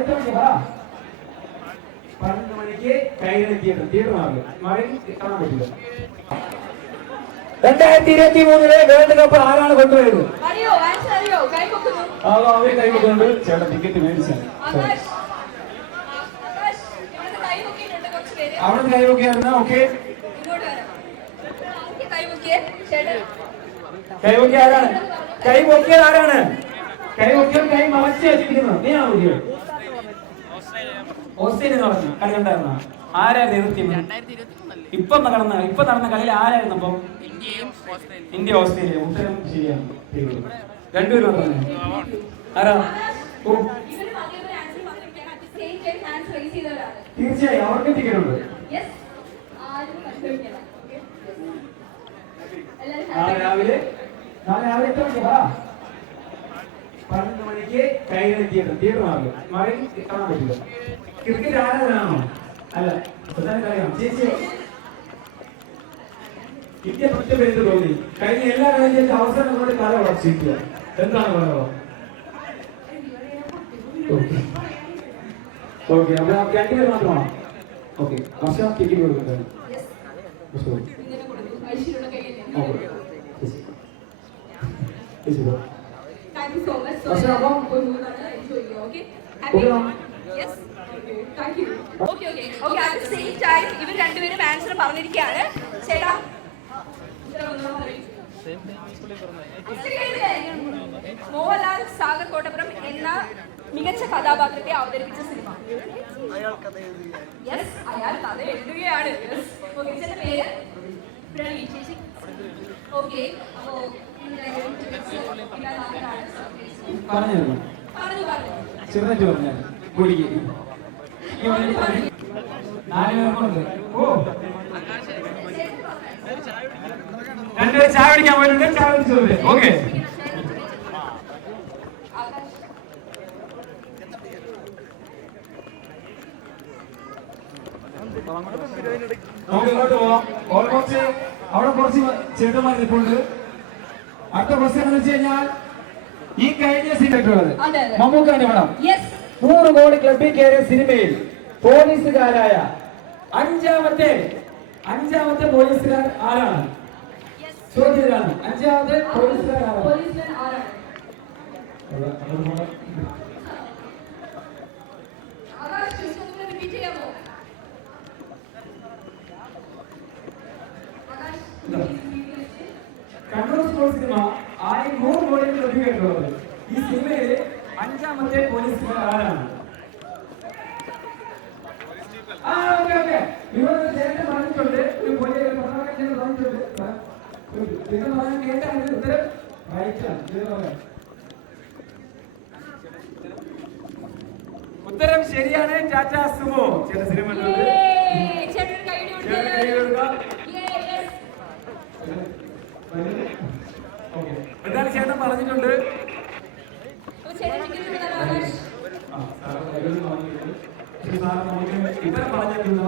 എത്ര മണിക്ക്? 12 മണിക്ക് കൈകൾ തിയേറ്റർ മാറി കാണാൻ പറ്റില്ല. 2023 വേൾഡ് കപ്പ് ആരാണ് കൊണ്ടുവരുന്നത്? അവര് കൈ വെക്കുന്നുണ്ട്. ചേട്ടൻ ടിക്കറ്റ് മേടിച്ചാണ്. അവിടെ കൈ വെക്കുകയായിരുന്നു. ഓക്കെ, കൈ പൊക്കിയ ആരാണ്? കൈ പൊക്കിയത് ആരാണ്? കൈ പൊക്കിയ കൈ മറച്ചു വെച്ചിരിക്കുന്നു. നീ ആണോ പൊക്കിയത്? ഓസ്ട്രേലിയ എന്ന് പറഞ്ഞു കളി കണ്ടായിരുന്ന ആരായിരുന്നു എതിർ ടീം? ഇപ്പൊ നടന്ന കളിയിൽ ആരായിരുന്നു? അപ്പം ഇന്ത്യ ഓസ്ട്രേലിയ. ഉത്തരം ശരിയാണ്. രണ്ടുപേരും ആരാ? തീർച്ചയായും അവർക്ക് ടിക്കറ്റ് ഉണ്ട്. നാളെ രാവിലെ എത്ര മണിക്ക്? 12 മണിക്ക് കൈകൾ തിയേറ്റർ മാറി കാണാൻ പറ്റില്ല. ക്രിക്കറ്റ് ആരാധനാണോ? അല്ല, കളിയാണ്. ചേച്ചി ഇന്ത്യ ഒറ്റപ്പെടുത്ത് തോന്നി. കഴിഞ്ഞ എല്ലാ കളിയും അവസരം കൊണ്ട് കല വളർച്ചിരിക്കുക. എന്താണ് പറയുക? ഓക്കെ, അപ്പൊ രണ്ടുപേർ മാത്രമാണോ? ഓക്കെ, വർഷം ടിക്കറ്റ് കൊടുക്കുന്നത്. Thank you so much. Okay, at the same time, ഇവർ രണ്ടുപേരും ആൻസർ പറഞ്ഞിരിക്കുകയാണ്. ചേട്ടാ മോഹൻലാൽ സാഗർ കോട്ടപ്പുറം എന്ന മികച്ച കഥാപാത്രത്തെ അവതരിപ്പിച്ച സിനിമ. യെസ്, അയാൾ കഥ എഴുതുകയാണ്. ചേട്ടന്റെ പേര് പ്രണി. ചേച്ചി ഓക്കെ. അപ്പോ പറഞ്ഞു ചെറുതായിട്ട് പറഞ്ഞാൽ കുടിക്ക് രണ്ടുപേർ ചായ പിടിക്കാൻ പോയിട്ടുണ്ട്. ചായ പിടിച്ചത് ഓക്കെ. നമുക്ക് ഇങ്ങോട്ട് പോവാം. ഓൾമോസ്റ്റ് അവിടെ കുറച്ച് ചേട്ടന്മാർ നിൽപ്പുണ്ട്. അടുത്ത പ്രശ്നം എന്ന് വെച്ച് കഴിഞ്ഞാൽ ഈ കഴിഞ്ഞ സിനിമ മമ്മൂക്കാന്റെ പടം 100 കോടി ക്ലബിൽ കയറിയ സിനിമയിൽ പോലീസുകാരായ അഞ്ചാമത്തെ പോലീസുകാർ ആരാണ്? ചോദ്യമാണ്. അഞ്ചാമത്തെ പോലീസുകാർ ആരാണ്? കണ്ണൂർ സ്പോർട്സ് സിനിമ 100 കോടി ക്ലബിൽ കയറുന്നത്. ഈ സിനിമയിലെ അഞ്ചാമത്തെ പോലീസുകാർ ആരാണ്? ഇവിടെ ചേട്ടൻ പറഞ്ഞിട്ടുണ്ട്. ഒരു പോലീസ് പിന്നെ പറയാൻ കേട്ടാണ് ഉത്തരം റൈറ്റാണ്. ഉത്തരം ശരിയാണ്. ടാറ്റാ സുമോ. ചില സിനിമ എന്താണ് ചേട്ടൻ പറഞ്ഞിട്ടുണ്ട്. ഇവരെ പറഞ്ഞിട്ടുണ്ട്.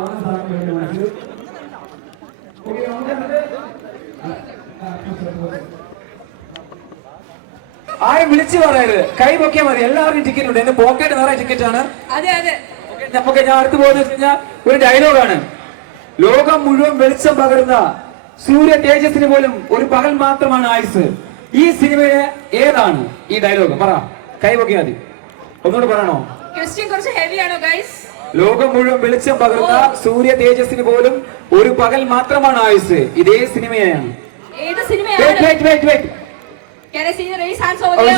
ആരും വിളിച്ചു പറയരുത്. കൈ പൊക്കിയാൽ മതി. എല്ലാവർക്കും ടിക്കറ്റ് ഉണ്ട്. എന്റെ പോക്കറ്റ് നിറയെ ടിക്കറ്റ് ആണ്. നമുക്ക് ഞാൻ അടുത്ത് പോകുന്ന വെച്ച് കഴിഞ്ഞാൽ ഒരു ഡയലോഗാണ്. ലോകം മുഴുവൻ വെളിച്ചം പകരുന്ന സൂര്യ തേജസ്സിന് പോലും ഒരു പകൽ മാത്രമാണ് ആയുസ്. ഈ സിനിമയിലെ ഏതാണ് ഈ ഡയലോഗ്? പറ. കൈ പൊക്കിയാൽ മതി. ഒന്നുകൂടെ പറയണോ? കുറച്ച് ഹെവിയാണോ ഗൈസ്? ലോകം മുഴുവൻ വെളിച്ചം പകരുന്ന സൂര്യ തേജസ്സിന് പോലും ഒരു പകൽ മാത്രമാണ് ആയുസ്. ഇതേ സിനിമയാണ്. ഏത് സിനിമയാണ്?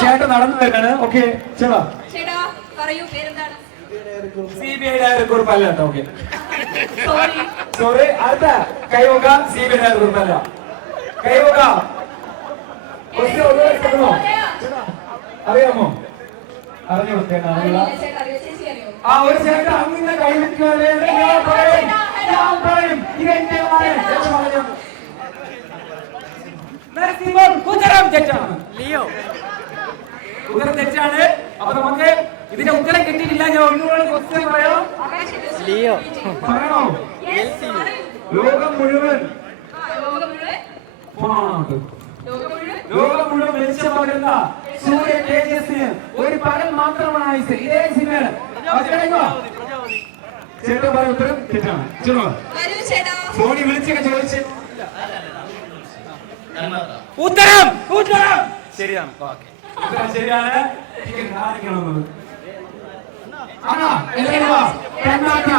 ചേട്ടൻ നടന്നു തരാണ്. ഓക്കെ ചേട്ടാ പറയൂ, പേരെന്താണ്? CBI ഡയറക്ടർ അല്ല കേട്ടോ. Okay sorry. അടുത്ത കൈവക. CBI ഡയറക്ടർ അല്ല. കൈവക അറിയാമോ? അറിഞ്ഞു കൊടുത്തേണ്ട ചേട്ടാ അറിയോ? ചേച്ചി അറിയോ? ആ ഒരു ചേട്ടൻ അങ്ങനെ കൈവയ്ക്കുവാനേ ഞാൻ പറയും ഇതെന്റെ മകൻ എന്ന് പറഞ്ഞു. നരസിംഹം ഉത്തരം തെറ്റാണ്. ഉത്തരം തെറ്റാണ്. അപ്പൊ നമുക്ക് ഇതിന്റെ ഉത്തരം കിട്ടിയിട്ടില്ല. ഞാൻ ഒന്നുകൂടെ ക്വസ്റ്റ്യൻ പറയാം. പറയണോ? ലോകം മുഴുവൻ ലോകം മുഴുവൻ വെളിച്ചം പകരുന്ന സൂര്യ തേജസ്സിന് ഒരു പകൽ മാത്രമാണ് ആയുസ്. ഇതേ സിനിമയാണ്. ചേട്ടൻ പറഞ്ഞ ഉത്തരം തെറ്റാണ്. ഫോണി വിളിച്ചൊക്കെ ചോദിച്ചു ഉത്തരം ഉത്തരം ശരിയാണ്. ഉത്തരം ശരിയാണ്. തന്മാത്ര.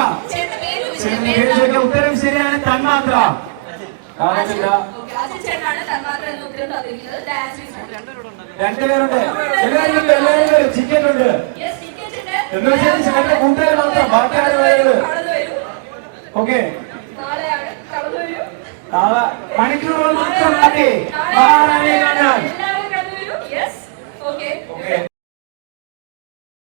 ഉത്തരം ശരിയാണ്. തന്മാത്ര. രണ്ടുപേരുണ്ട്. എല്ലാവരും ചിക്കറ്റ് ഉണ്ട്. എന്ന് വെച്ചാൽ ചേട്ടന്റെ കൂട്ടുകാർ മാത്രം, ബാക്കി ആരും. ഓക്കെ, നാളെ മണിക്കൂറുകൾ മാത്രം മതി.